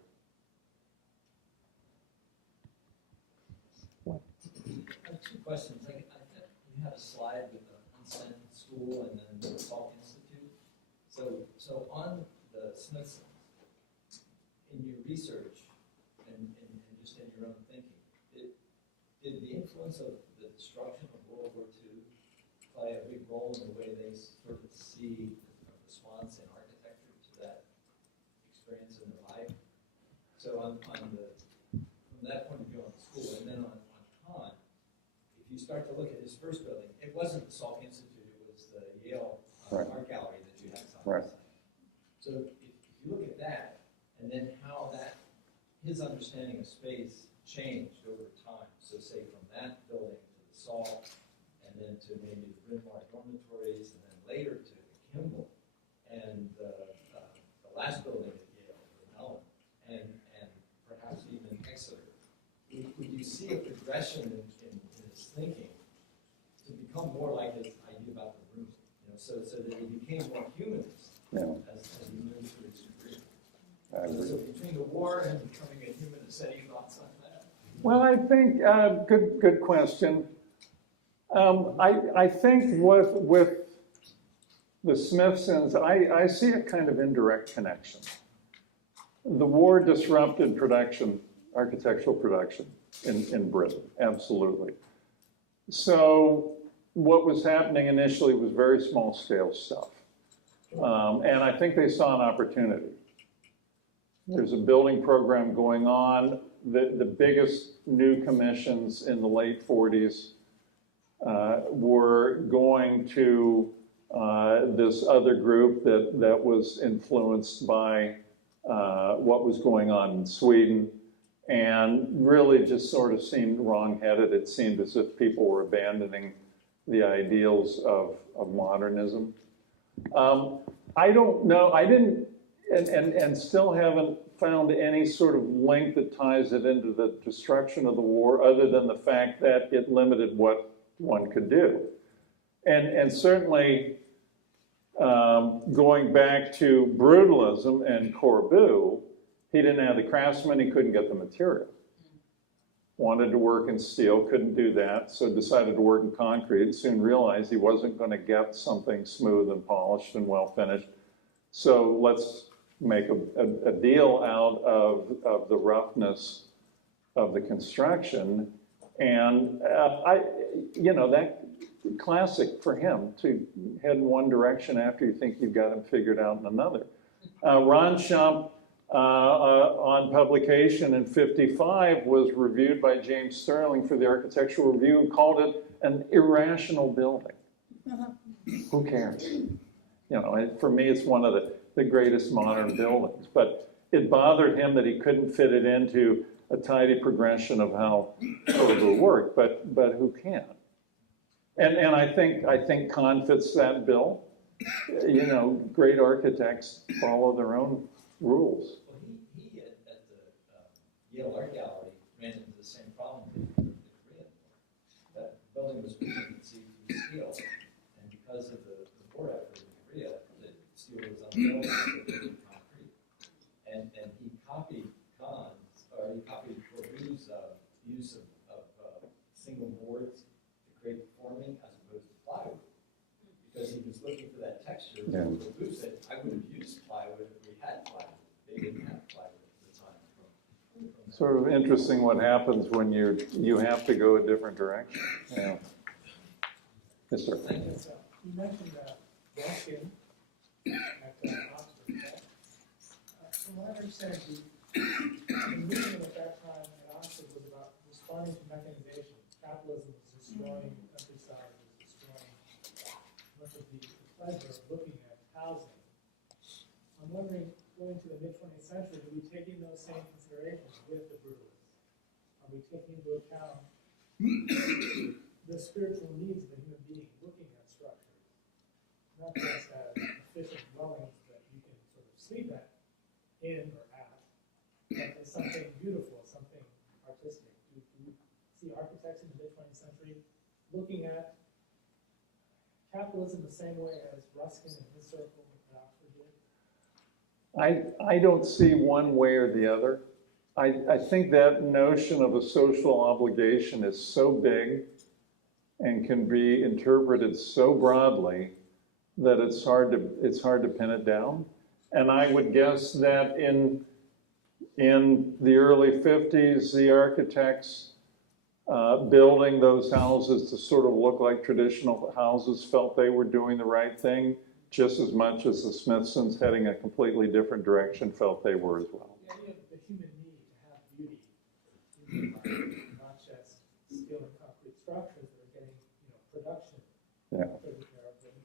I have 2 questions. I think you had a slide with the Hunsen School and then the Salk Institute. So on the Smithsons, in your research and just in your own thinking, did the influence of the destruction of World War II play a big role in the way they sort of see a response in architecture to that experience in their life? So from that point of view on the school, and then on Han, if you start to look at his first building, it wasn't the Salk Institute, it was the Yale Right. Art Gallery that you had on Right. the site. So if you look at that, and then how his understanding of space changed over time, so say from that building to the Salk, and then to maybe the Bryn Mawr dormitories, and then later to the Kimball, and the last building at Yale, the Mellon, and perhaps even Exeter. Would you see a progression in his thinking to become more like his idea about the room? So that he became more humanist as he moved through his career. So between the war and becoming a humanist, any thoughts on that? Well, I think, good question. I think with the Smithsons, I see a kind of indirect connection. The war disrupted production, architectural production in Britain, absolutely. So what was happening initially was very small scale stuff. And I think they saw an opportunity. There's a building program going on. The biggest new commissions in the late 40s were going to this other group that was influenced by what was going on in Sweden, and really just sort of seemed wrong-headed. It seemed as if people were abandoning the ideals of modernism. I don't know, I didn't, and still haven't found any sort of link that ties it into the destruction of the war, other than the fact that it limited what one could do. And certainly, going back to brutalism and Corbu, He didn't have the craftsmen, he couldn't get the material. Wanted to work in steel, couldn't do that, so decided to work in concrete, and soon realized he wasn't going to get something smooth and polished and well finished. So let's make a deal out of the roughness of the construction. And that classic for him to head in one direction after you think you've got him figured out in another. Ron Schump, on publication in '55, was reviewed by James Sterling for the Architectural Review and called it an irrational building. Who cares? For me, it's one of the greatest modern buildings. But it bothered him that he couldn't fit it into a tidy progression of how code will work. But who can? And I think Kahn fits that bill. Great architects follow their own rules. Well, he at the Yale Art Gallery ran into the same problem with the Korean War. That building was conceived to be steel, and because of the war effort in Korea, the steel was unavailable, so they did concrete. And he copied Bourdieu's use of single boards to create the forming as opposed to plywood. Because he was looking for that texture. Yeah. Bourdieu said, I would have used plywood if we had plywood. They didn't have plywood at the time. From Sort of interesting what happens when you have to go a different direction. Yeah. Yes, sir. Thank you. You mentioned Ruskin at Oxford. From what I understand, the movement at that time at Oxford was about responding to mechanization. Capitalism was destroying the countryside, was destroying much of the pleasure of looking at housing. I'm wondering, going to the mid-20th century, are we taking those same considerations with the Brutalists? Are we taking into account the spiritual needs of the human being looking at structures, not just as efficient dwellings that you can sort of sleep in or at, but as something beautiful, something artistic? Do you see architects in the mid-20th century looking at capitalism the same way as Ruskin and his circle at Oxford did? I don't see one way or the other. I think that notion of a social obligation is so big and can be interpreted so broadly that it's hard to pin it down. And I would guess that in the early 50s, the architects building those houses to sort of look like traditional houses felt they were doing the right thing just as much as the Smithsons, heading a completely different direction, felt they were as well. The idea of the human need to have beauty, not just steel and concrete structures that are getting production taken care of, but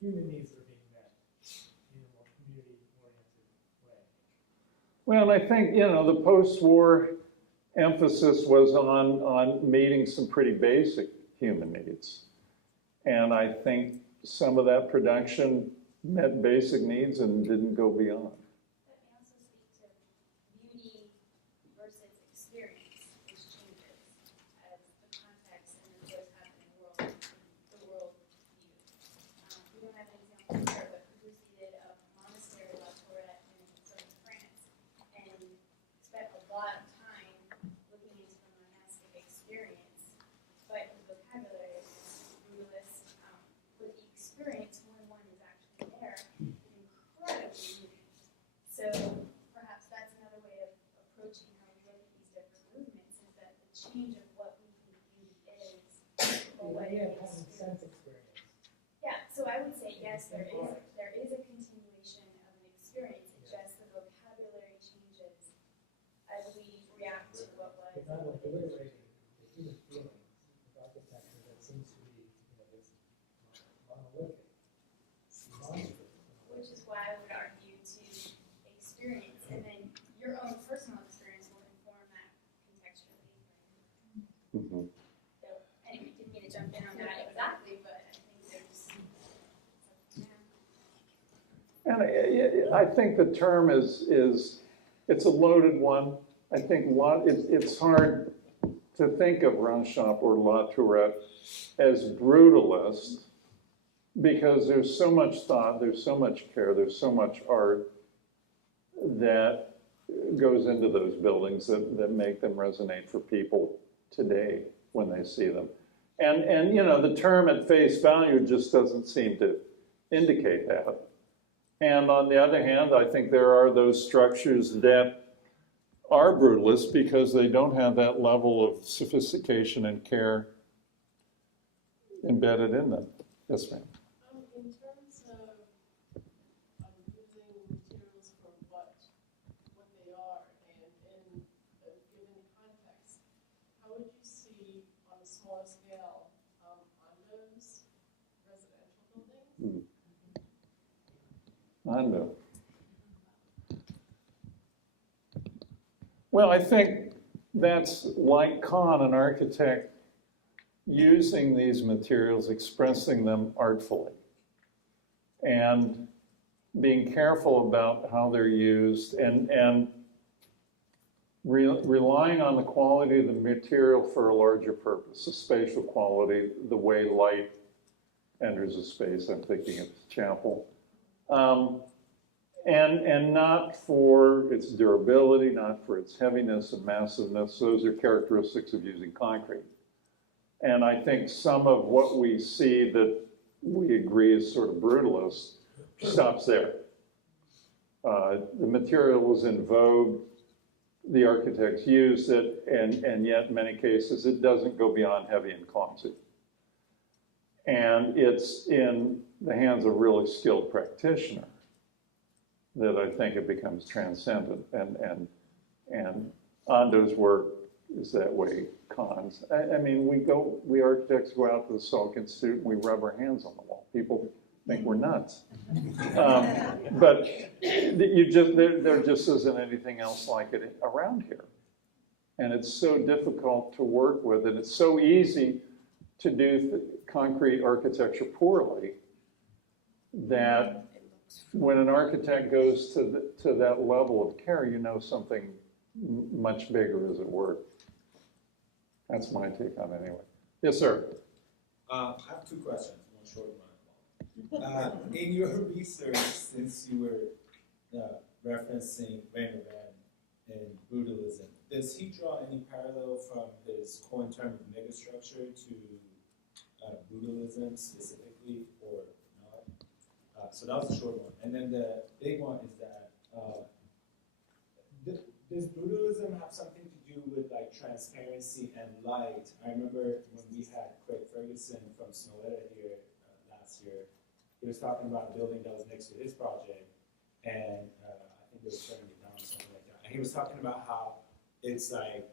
human needs that are being met in a more community-oriented way. Well, and I think, the post-war emphasis was on meeting some pretty basic human needs. And I think some of that production met basic needs and didn't go beyond. That may also speak to beauty versus experience, which changes as the context and what's happening in the world view. We don't have an example here, but Bruce did a monastery, La Tourette, in southern France, and spent a lot of time looking into the monastic experience, but the vocabulary is brutalist. With the experience, when one is actually there, incredibly moving. So perhaps that's another way of approaching how we look at these different movements, is that the change of what we think beauty is, or what it Yeah, is. common sense experience. Yeah, so I would say yes, there is a continuation of an experience. It's just the vocabulary changes as we react to what was. It's not obliterating the human feelings of architecture that seems to be, this monolithic, monstrous. Which is why I would argue to experience, and then your own personal experience will inform that contextually. Mm-hmm. So anyway, didn't mean to jump in on that exactly, but I think there's. And I think the term is it's a loaded one. I think it's hard to think of Ronshamp or La Tourette as brutalist because there's so much thought, there's so much care, there's so much art that goes into those buildings that make them resonate for people today when they see them. And you know, the term at face value just doesn't seem to indicate that. And on the other hand, I think there are those structures that are brutalist because they don't have that level of sophistication and care embedded in them. Yes, ma'am. In terms of using materials for what they are, and in a given context, how would you see on a smaller scale condos, residential buildings? Danto. Well, I think that's like Kahn, an architect, using these materials, expressing them artfully, and being careful about how they're used, and relying on the quality of the material for a larger purpose, the spatial quality, the way light enters a space. I'm thinking of the chapel. And not for its durability, not for its heaviness and massiveness. Those are characteristics of using concrete. And I think some of what we see that we agree is sort of brutalist stops there. The material was in vogue, the architects used it, and yet in many cases it doesn't go beyond heavy and clumsy. And it's in the hands of a really skilled practitioner that I think it becomes transcendent. And Ando's work is that way, Kahn's. I mean, we architects go out to the Salk Institute and we rub our hands on the wall. People think we're nuts. But there just isn't anything else like it around here. And it's so difficult to work with, and it's so easy to do concrete architecture poorly that when an architect goes to that level of care, you know something much bigger is at work. That's my take on it anyway. Yes, sir. I have two questions, one short, one long. In your research, since you were referencing Rainer Van and brutalism, does he draw any parallel from his core term of megastructure to brutalism specifically, or not? So that was the short one. And then the big one is that does brutalism have something to do with like transparency and light? I remember when we had Craig Ferguson from Snowetta here last year, he was talking about a building that was next to his project, and I think they were turning it down or something like that. And he was talking about how it's like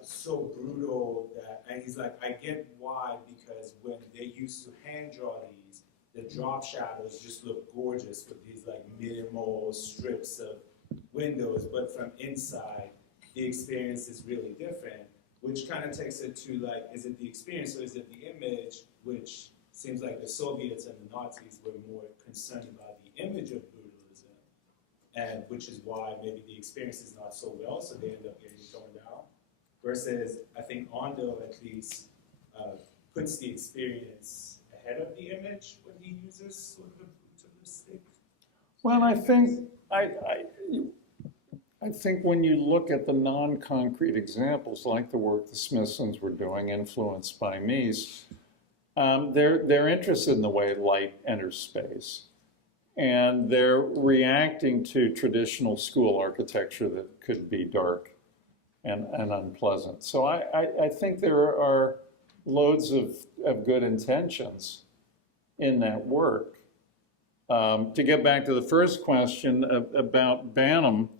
so brutal that, and he's like, I get why, because when they used to hand draw these, the drop shadows just look gorgeous with these like minimal strips of windows, but from inside, the experience is really different, which kind of takes it to like, is it the experience or is it the image, which seems like the Soviets and the Nazis were more concerned about the image of brutalism, and which is why maybe the experience is not so well, so they end up getting thrown down. Versus, I think Ando at least puts the experience ahead of the image when he uses sort of a brutalistic. Well, I think when you look at the non-concrete examples, like the work the Smithsons were doing, influenced by Mies, they're interested in the way light enters space. And they're reacting to traditional school architecture that could be dark and unpleasant. So I think there are loads of good intentions in that work. To get back to the first question about Banham,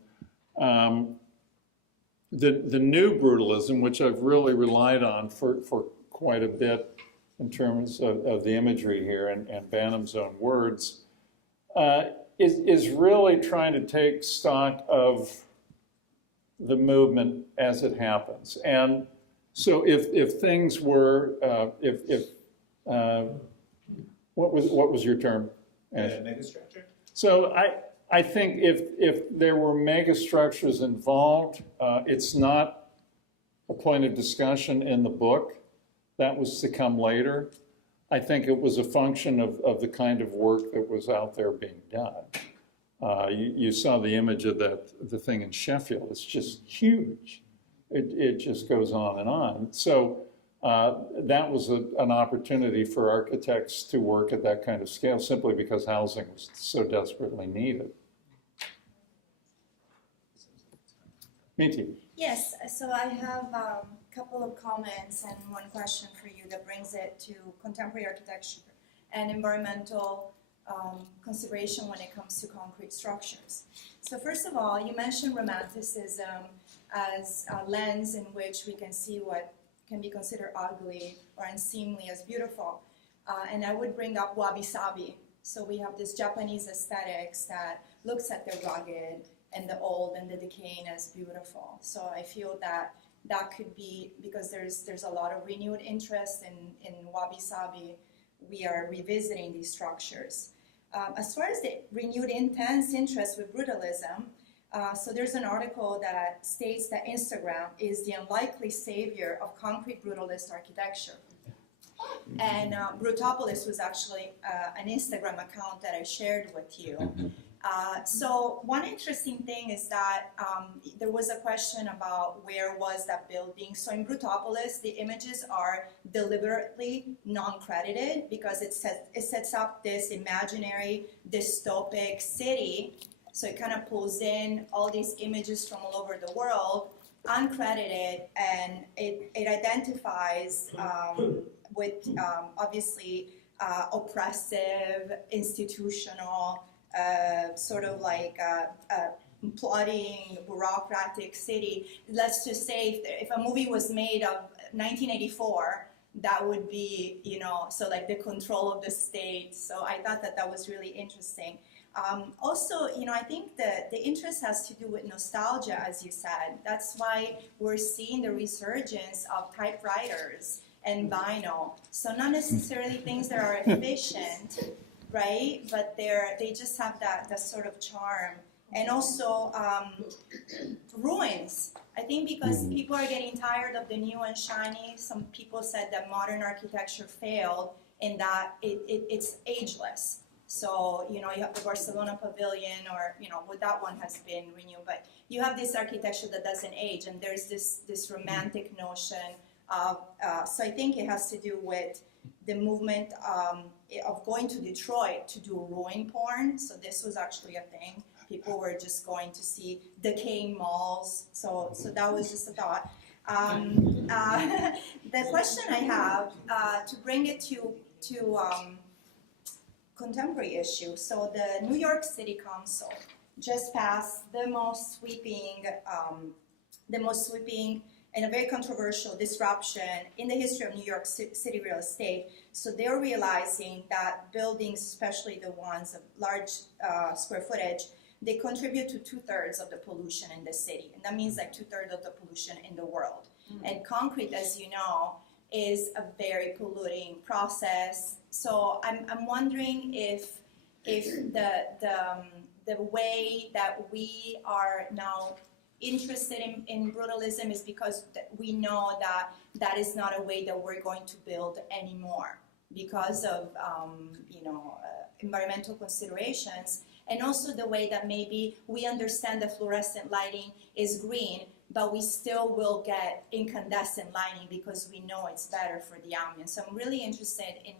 the new brutalism, which I've really relied on for quite a bit in terms of the imagery here and Banham's own words, is really trying to take stock of the movement as it happens. And so if things were, what was your term? Megastructure? So I think if there were megastructures involved, it's not a point of discussion in the book. That was to come later. I think it was a function of the kind of work that was out there being done. You saw the image of the thing in Sheffield. It's just huge. It just goes on and on. So that was an opportunity for architects to work at that kind of scale simply because housing was so desperately needed. Minty. Yes, so I have a couple of comments and one question for you that brings it to contemporary architecture and environmental consideration when it comes to concrete structures. So first of all, you mentioned romanticism as a lens in which we can see what can be considered ugly or unseemly as beautiful. And I would bring up wabi-sabi. So we have this Japanese aesthetics that looks at the rugged and the old and the decaying as beautiful. So I feel that that could be, because there's a lot of renewed interest in wabi-sabi, we are revisiting these structures. As far as the renewed intense interest with brutalism, so there's an article that states that Instagram is the unlikely savior of concrete brutalist architecture. And Brutalism was actually an Instagram account that I shared with you. So one interesting thing is that there was a question about where was that building. So in Brutalism, the images are deliberately non-credited because it sets up this imaginary dystopic city. So it kind of pulls in all these images from all over the world, uncredited, and it identifies with obviously oppressive, institutional, sort of like plotting, bureaucratic city. Let's just say if a movie was made of 1984, that would be, so like the control of the state. So I thought that was really interesting. Also, I think that the interest has to do with nostalgia, as you said. That's why we're seeing the resurgence of typewriters and vinyl. So not necessarily things that are efficient, right? But they just have that sort of charm. And also ruins. I think because people are getting tired of the new and shiny. Some people said that modern architecture failed in that it's ageless. So, you have the Barcelona Pavilion or, well, that one has been renewed, but you have this architecture that doesn't age, and there's this romantic notion of, so I think it has to do with the movement of going to Detroit to do ruin porn. So this was actually a thing. People were just going to see decaying malls. So that was just a thought. The question I have, to bring it to contemporary issue. So the New York City Council just passed the most sweeping and a very controversial disruption in the history of New York City real estate. So they're realizing that buildings, especially the ones of large square footage, they contribute to 2/3 of the pollution in the city. And that means like 2/3 of the pollution in the world. And concrete, as you know, is a very polluting process. So I'm wondering if the way that we are now interested in brutalism is because we know that is not a way that we're going to build anymore because of environmental considerations, and also the way that maybe we understand that fluorescent lighting is green, but we still will get incandescent lighting because we know it's better for the ambient. So I'm really interested in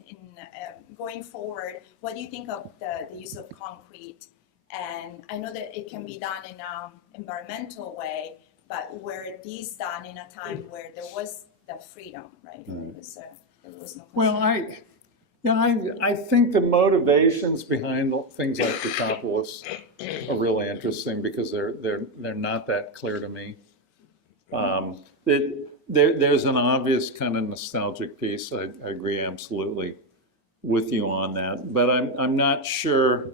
going forward. What do you think of the use of concrete? And I know that it can be done in an environmental way, but were these done in a time where there was the freedom, right? There was no Well, I think the motivations behind things like Brutalism are really interesting because they're not that clear to me. There's an obvious kind of nostalgic piece. I agree absolutely with you on that, but I'm not sure.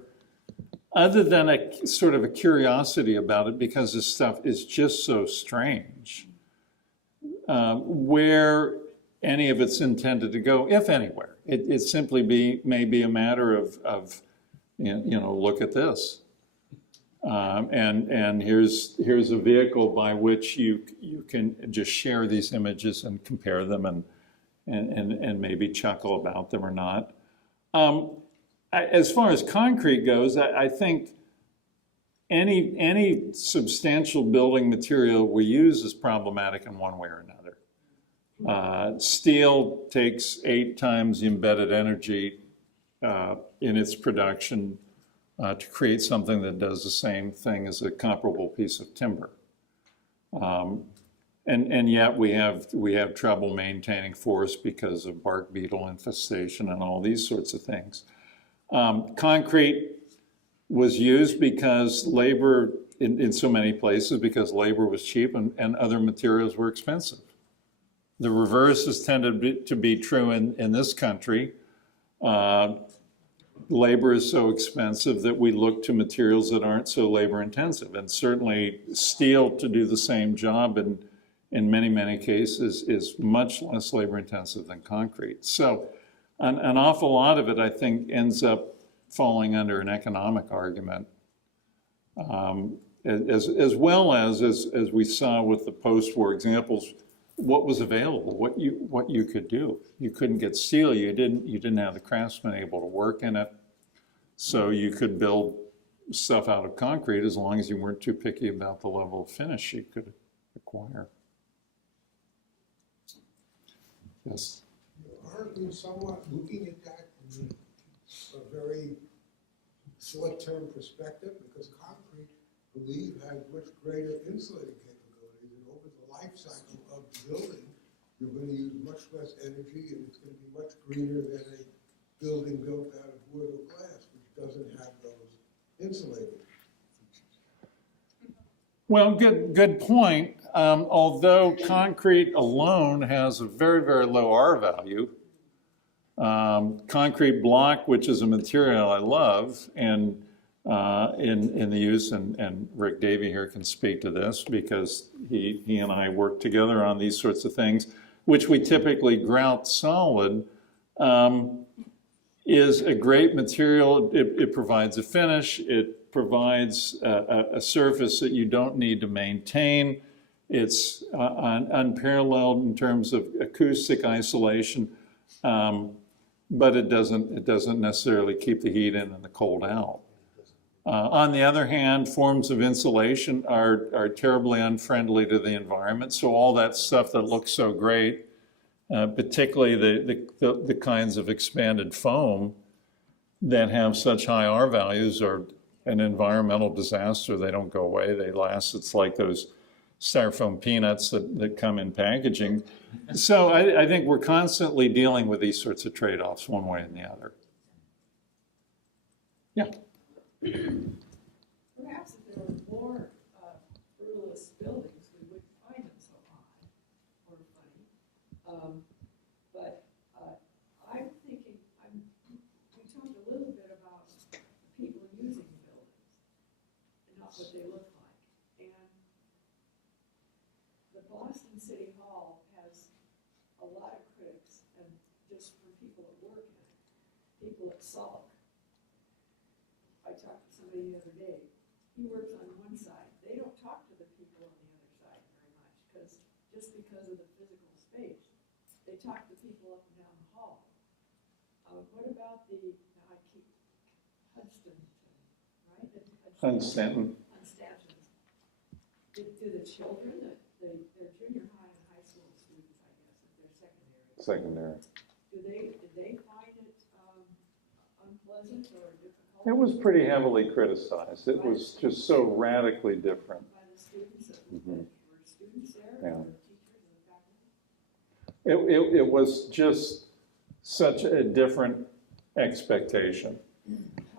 Other than a sort of a curiosity about it, because this stuff is just so strange, where any of it's intended to go, if anywhere. It simply may be a matter of look at this, and here's a vehicle by which you can just share these images and compare them and maybe chuckle about them or not. As far as concrete goes, I think any substantial building material we use is problematic in one way or another. Steel takes 8 times the embedded energy in its production to create something that does the same thing as a comparable piece of timber. And yet we have trouble maintaining forests because of bark beetle infestation and all these sorts of things. Concrete was used because labor, in so many places, because labor was cheap and other materials were expensive. The reverse has tended to be true in this country. Labor is so expensive that we look to materials that aren't so labor intensive. And certainly steel, to do the same job in many, many cases, is much less labor intensive than concrete. So an awful lot of it, I think, ends up falling under an economic argument, as well as we saw with the post-war examples, what was available, what you could do. You couldn't get steel. You didn't have the craftsmen able to work in it, so you could build stuff out of concrete as long as you weren't too picky about the level of finish you could acquire. Yes. Aren't we somewhat looking at that in a very short-term perspective? Because concrete, I believe, has much greater insulating capabilities, and over the life cycle of the building, you're going to use much less energy, and it's going to be much greener than a building built out of wood or glass, which doesn't have those insulating features. Well, good point. Although concrete alone has a very, very low R value, concrete block, which is a material I love, and in the use, and Rick Davey here can speak to this because he and I work together on these sorts of things, which we typically grout solid, is a great material. It provides a finish. It provides a surface that you don't need to maintain. It's unparalleled in terms of acoustic isolation, but it doesn't necessarily keep the heat in and the cold out. On the other hand, forms of insulation are terribly unfriendly to the environment. So all that stuff that looks so great, particularly the kinds of expanded foam that have such high R values, are an environmental disaster. They don't go away. They last. It's like those styrofoam peanuts that come in packaging. So I think we're constantly dealing with these sorts of trade-offs one way and the other. Yeah. Perhaps if there were more brutalist buildings, we wouldn't find them so odd or funny. But I'm thinking, we talked a little bit about the people using the buildings and not what they look like. And the Boston City Hall has a lot of critics, and just from people that work in it, people that sulk. I talked to somebody the other day. He works on one side. They don't talk to the people on the other side very much just because of the physical space. They talk to people up and down the hall. What about Hudson, right? Hunstanton. Do the children, they're junior high and high school students, I guess, if they're Secondary. secondary. Did they find it unpleasant or difficult? It was pretty heavily criticized. It was just so radically different. By the students that were students there, Yeah. or teachers and faculty? It was just such a different expectation.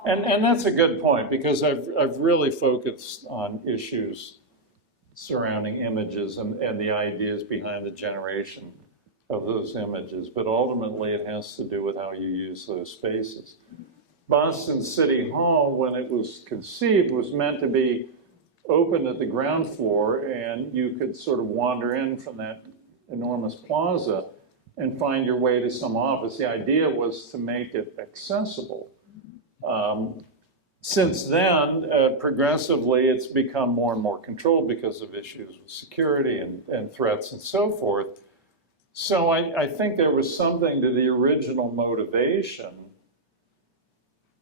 And that's a good point, because I've really focused on issues surrounding images and the ideas behind the generation of those images, but ultimately it has to do with how you use those spaces. Boston City Hall, when it was conceived, was meant to be open at the ground floor, and you could sort of wander in from that enormous plaza and find your way to some office. The idea was to make it accessible. Since then, progressively, it's become more and more controlled because of issues with security and threats and so forth. So I think there was something to the original motivation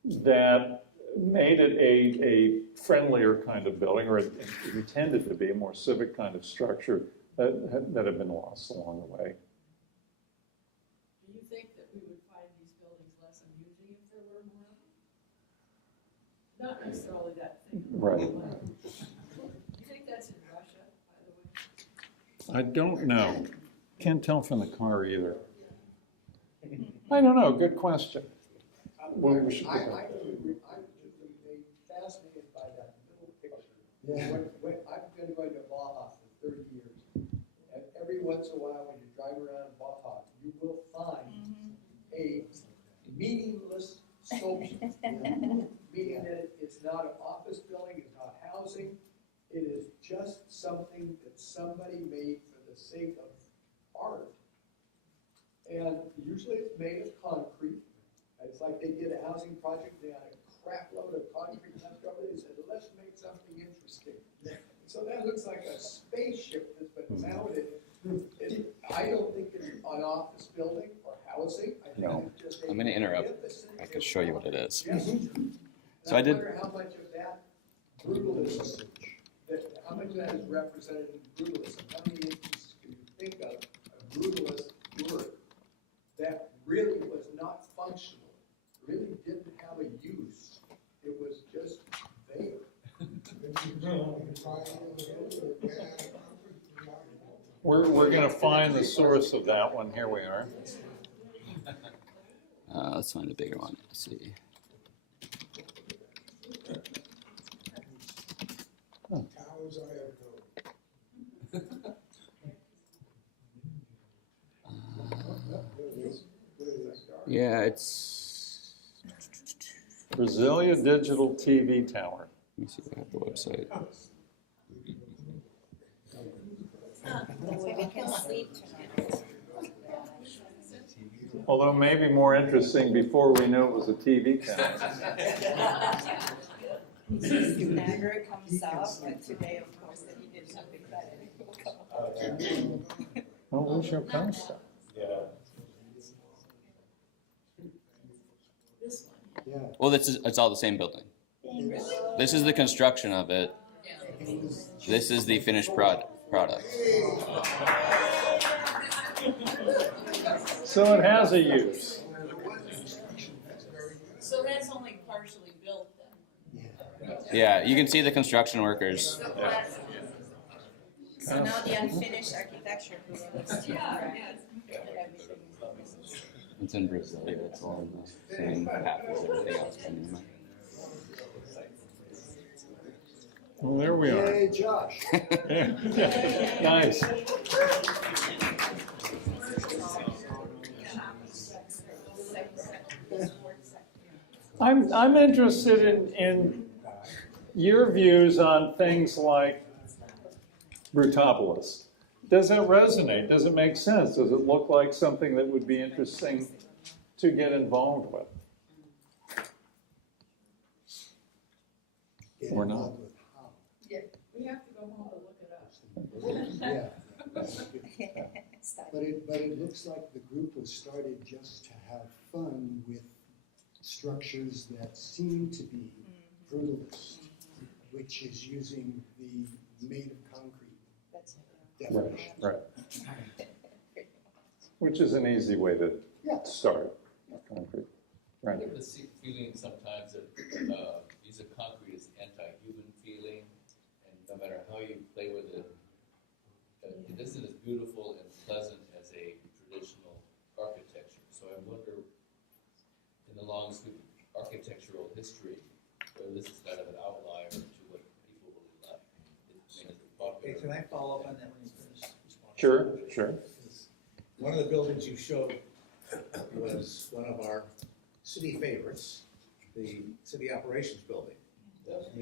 that made it a friendlier kind of building, or intended to be a more civic kind of structure that have been lost along the way. Do you think that we would find these buildings less amusing if there were more of them? Not necessarily that thing. Right. Do you think that's in Russia, by the way? I don't know. Can't tell from the car either. I don't know. Good question. Well, we should. I'm fascinated by that little picture. I've been going to Baja for 30 years, and every once in a while when you drive around Baja, you will find a meaningless sculpture. Meaning that it's not an office building, it's not housing, it is just something that somebody made for the sake of art. And usually it's made of concrete. It's like they did a housing project, they had a crap load of concrete left over, they said, let's make something interesting. So that looks like a spaceship that's been mounted. I don't think it's an office building or housing. I think it's just a I'm going to interrupt. magnificent I can show you what it is. gesture. So I did. wonder how much of that brutalism, how much of that is represented in brutalism? How many instances can you think of brutalist work that really was not functional, really didn't have a use? It was just there. We're going to find the source of that one. Here we are. Let's find a bigger one. Let's see. Towers I have Yeah, it's. Brasilia Digital TV Tower. Let me see if I have the website. The way we can sleep tonight. Although maybe more interesting before we knew it was a TV tower. It never comes up, but today, of course, that he did something that it will come up. Oh, where's your concept? This one. Well, it's all the same building. This is the construction of it. This is the finished product. So it has a use. So that's only partially built then? Yeah, you can see the construction workers. So now the unfinished architecture. It's in Brasilia. It's all in the same path as everything else. Well, there we are. Hey, Josh. Yeah. Nice. I'm interested in your views on things like Brutalism. Does it resonate? Does it make sense? Does it look like something that would be interesting to get involved with? Or not? Yeah, we have to go home and look it up. Yeah. But it looks like the group was started just to have fun with structures that seem to be brutalist, which is using the made of concrete definition. Right. Which is an easy way to start concrete. Right. I get the feeling sometimes that use of concrete is anti-human feeling, and no matter how you play with it, it isn't as beautiful and pleasant as a traditional architecture. So I wonder, in the long sweep of architectural history, whether this is kind of an outlier to what people really like. Okay, can I follow up on that when you finish responding? Sure. One of the buildings you showed was one of our city favorites, the city operations building.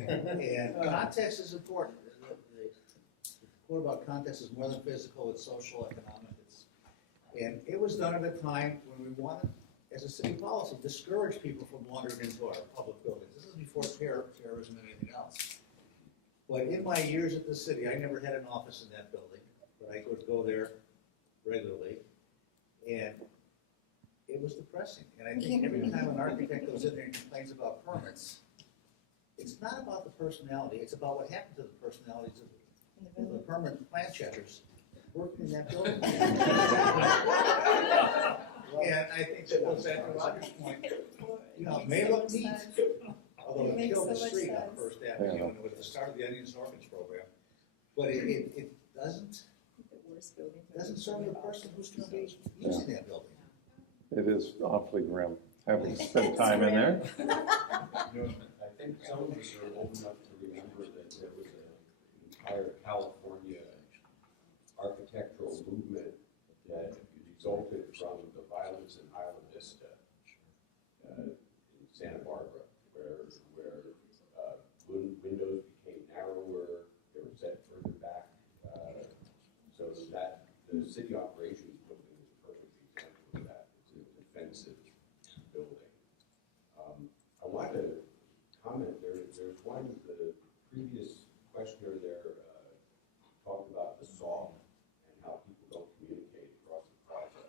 And context is important. The quote about context is more than physical, it's social, economic. And it was done at a time when we wanted, as a city policy, discourage people from wandering into our public buildings. This is before terrorism and anything else. But in my years at the city, I never had an office in that building, but I would go there regularly, and it was depressing. And I think every time an architect goes in there and complains about permits, it's not about the personality, it's about what happened to the personalities of the permanent plan checkers working in that building. And I think that goes back to Roger's point, you know, it may look neat, although it killed the street on First Avenue and with the start of the Onions and Orchids program, but it doesn't serve the person who's going to be using that building. It is awfully grim, having spent time in there. I think some of us are old enough to remember that there was an entire California architectural movement that resulted from the violence in Isla Vista, in Santa Barbara, where windows became narrower, they were set further back, so that the city operations building is a perfect example of that. It's a defensive building. I want to comment, there's one, the previous questioner there talked about the saw and how people don't communicate across the plaza.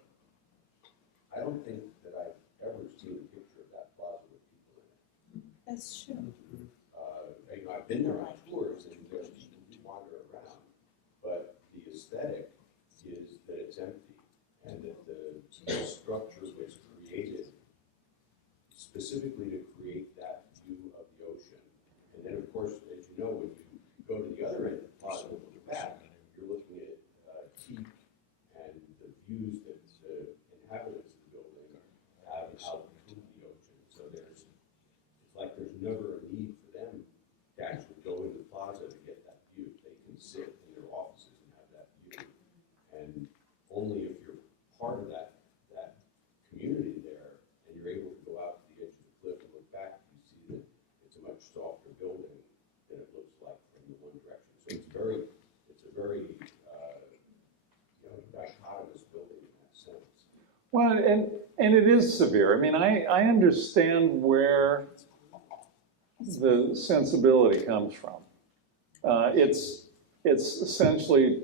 I don't think that I've ever seen a picture of that plaza with people in it. That's true. You know, I've been there on tours and there's people who wander around, but the aesthetic is that it's empty and that the structure was created specifically to create that view of the ocean. And then, of course, as you know, when you go to the other end of the plaza and look back, you're looking at teak and the views that the inhabitants of the building have out through the ocean. So it's like there's never a need for them to actually go into the plaza to get that view. They can sit in their offices and have that view. And only if you're part of that community there and you're able to go out to the edge of the cliff and look back, you see that it's a much softer building than it looks like from the one direction. So it's a very dichotomous building in that sense. Well, and it is severe. I mean, I understand where the sensibility comes from. It's essentially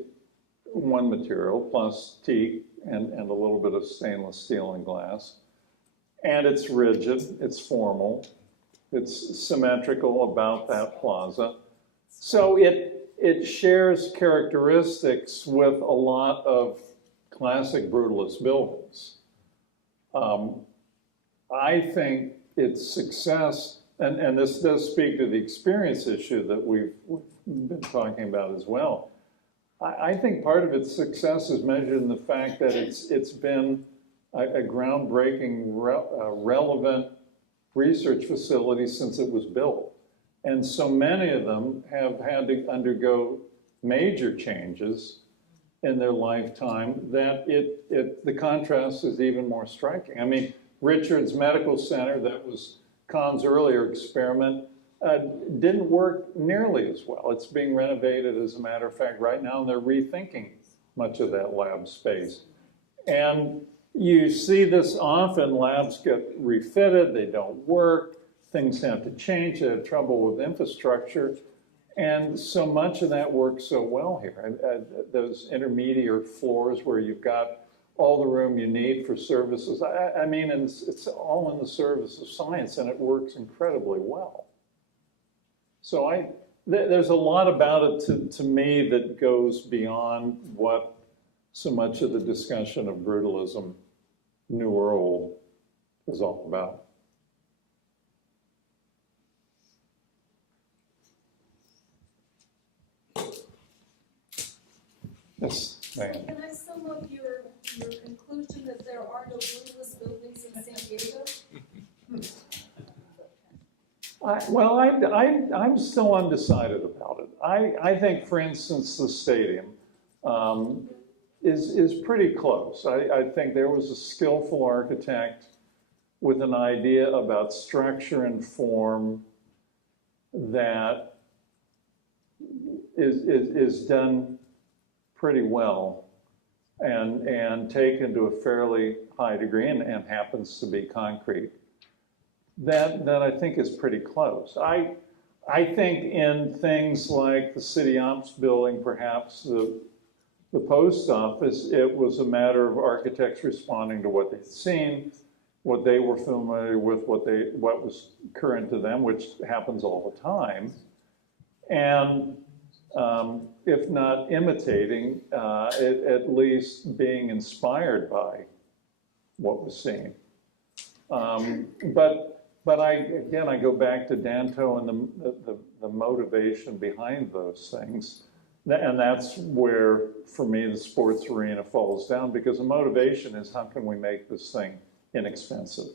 one material plus teak and a little bit of stainless steel and glass. And it's rigid, it's formal, it's symmetrical about that plaza. So it shares characteristics with a lot of classic brutalist buildings. I think its success, and this does speak to the experience issue that we've been talking about as well. I think part of its success is measured in the fact that it's been a groundbreaking, relevant research facility since it was built. And so many of them have had to undergo major changes in their lifetime that the contrast is even more striking. I mean, Richard's Medical Center, that was Kahn's earlier experiment, didn't work nearly as well. It's being renovated, as a matter of fact, right now, and they're rethinking much of that lab space. And you see this often, labs get refitted, they don't work, things have to change, they have trouble with infrastructure. And so much of that works so well here. Those intermediate floors where you've got all the room you need for services. I mean, it's all in the service of science, and it works incredibly well. So there's a lot about it to me that goes beyond what so much of the discussion of brutalism, new or old, is all about. Yes, Diane. Can I sum up your conclusion that there are no brutalist buildings in San Diego? I'm still undecided about it. I think, for instance, the stadium is pretty close. I think there was a skillful architect with an idea about structure and form that is done pretty well and taken to a fairly high degree and happens to be concrete. That I think is pretty close. I think in things like the city ops building, perhaps the post office, it was a matter of architects responding to what they'd seen, what they were familiar with, what was current to them, which happens all the time, and if not imitating, at least being inspired by what was seen. But I go back to Danto and the motivation behind those things. And that's where, for me, the sports arena falls down, because the motivation is, how can we make this thing inexpensive?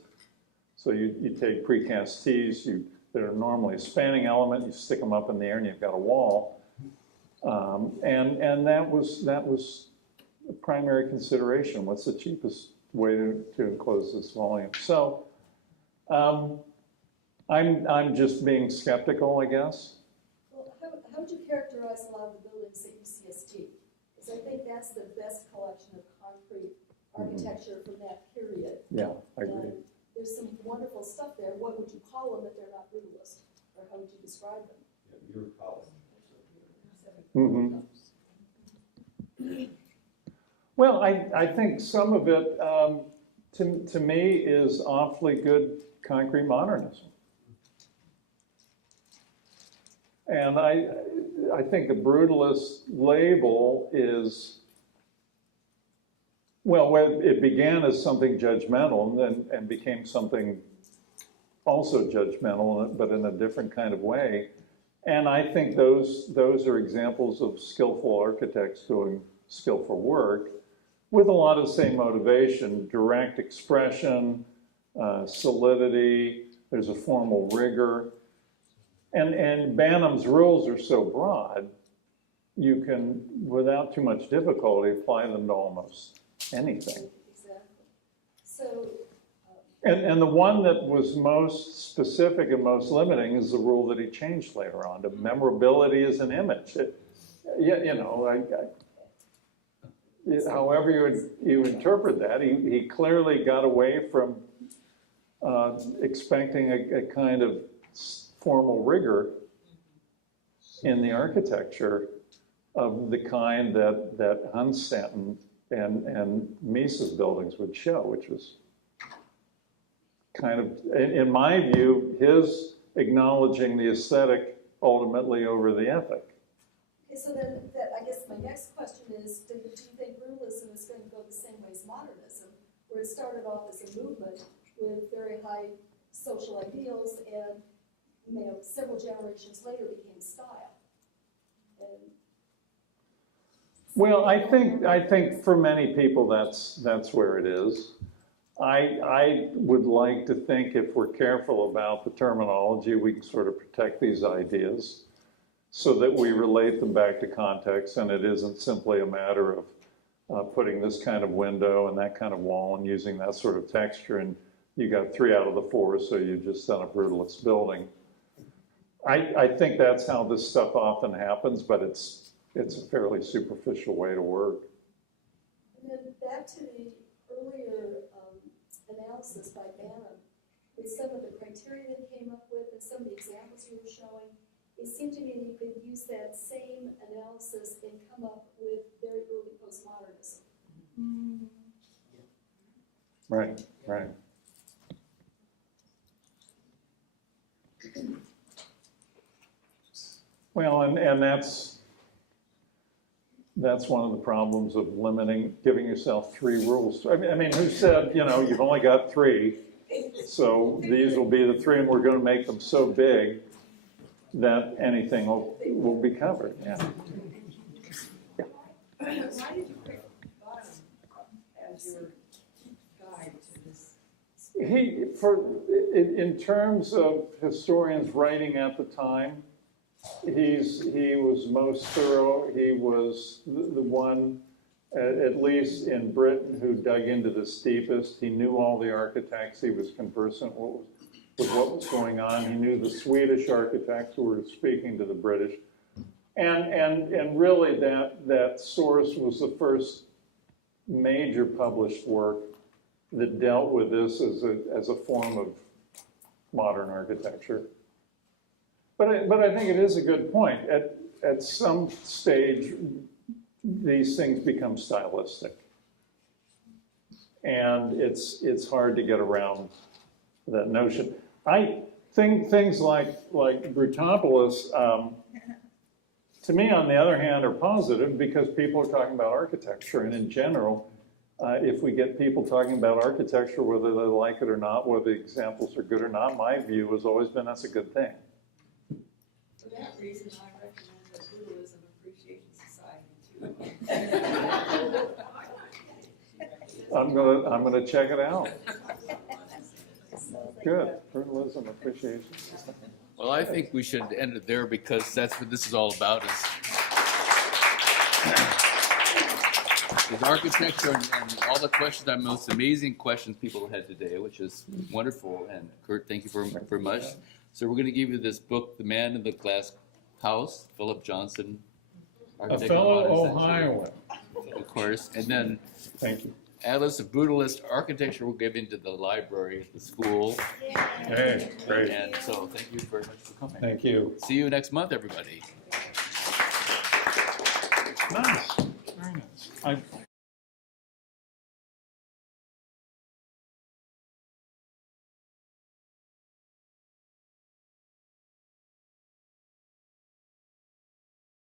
So you take precast tees that are normally a spanning element, you stick them up in the air and you've got a wall. And that was the primary consideration. What's the cheapest way to enclose this volume? So I'm just being skeptical, I guess. Well, how would you characterize a lot of the buildings at UCST? Because I think that's the best collection of concrete architecture from that period. Yeah, I agree. And there's some wonderful stuff there. What would you call them if they're not brutalist? Or how would you describe them? Yeah, your college. Well, I think some of it, to me, is awfully good concrete modernism. And I think the brutalist label is, well, it began as something judgmental and became something also judgmental, but in a different kind of way. And I think those are examples of skillful architects doing skillful work with a lot of the same motivation: direct expression, solidity, there's a formal rigor. And Banham's rules are so broad, you can, without too much difficulty, apply them to almost anything. Exactly. So, And the one that was most specific and most limiting is the rule that he changed later on, to memorability as an image. However you interpret that, he clearly got away from expecting a kind of formal rigor in the architecture of the kind that Hunstanton and Mises buildings would show, which was kind of, in my view, his acknowledging the aesthetic ultimately over the ethic. okay, so then I guess my next question is, do you think brutalism is going to go the same way as modernism, where it started off as a movement with very high social ideals and several generations later became style? And well, I think for many people that's where it is. I would like to think, if we're careful about the terminology, we can sort of protect these ideas so that we relate them back to context, and it isn't simply a matter of putting this kind of window and that kind of wall and using that sort of texture, and you got 3 out of the 4, so you've just done a brutalist building. I think that's how this stuff often happens, but it's a fairly superficial way to work. then back to the earlier analysis by Banham, with some of the criteria that he came up with and some of the examples you were showing, it seemed to me that you could use that same analysis and come up with very early postmodernism. Right, right. Well, and that's one of the problems of giving yourself 3 rules. I mean, who said, you've only got 3, so these will be the 3, and we're going to make them so big that anything will be covered. Yeah. Why did you pick bottom as your guide to this? In terms of historians writing at the time, he was most thorough. He was the one, at least in Britain, who dug into this deepest. He knew all the architects. He was conversant with what was going on. He knew the Swedish architects who were speaking to the British. And really that source was the first major published work that dealt with this as a form of modern architecture. But I think it is a good point. At some stage, these things become stylistic. And it's hard to get around that notion. things like Brutalism, to me, on the other hand, are positive because people are talking about architecture, and in general, if we get people talking about architecture, whether they like it or not, whether the examples are good or not, my view has always been that's a good thing. For that reason, I recommend the Brutalism Appreciation Society too. I'm gonna check it out. Good, Brutalism Appreciation Society. Well, I think we should end it there because that's what this is all about is architecture and all the questions, the most amazing questions people had today, which is wonderful. And Kurt, thank you very much. So we're going to give you this book, The Man in the Glass House, Philip Johnson. A fellow Ohioan. Of course. And then thank you. Atlas of Brutalist Architecture will give into the library at the school. Hey, great. And so thank you very much for coming. Thank you. See you next month, everybody. Nice. Very nice.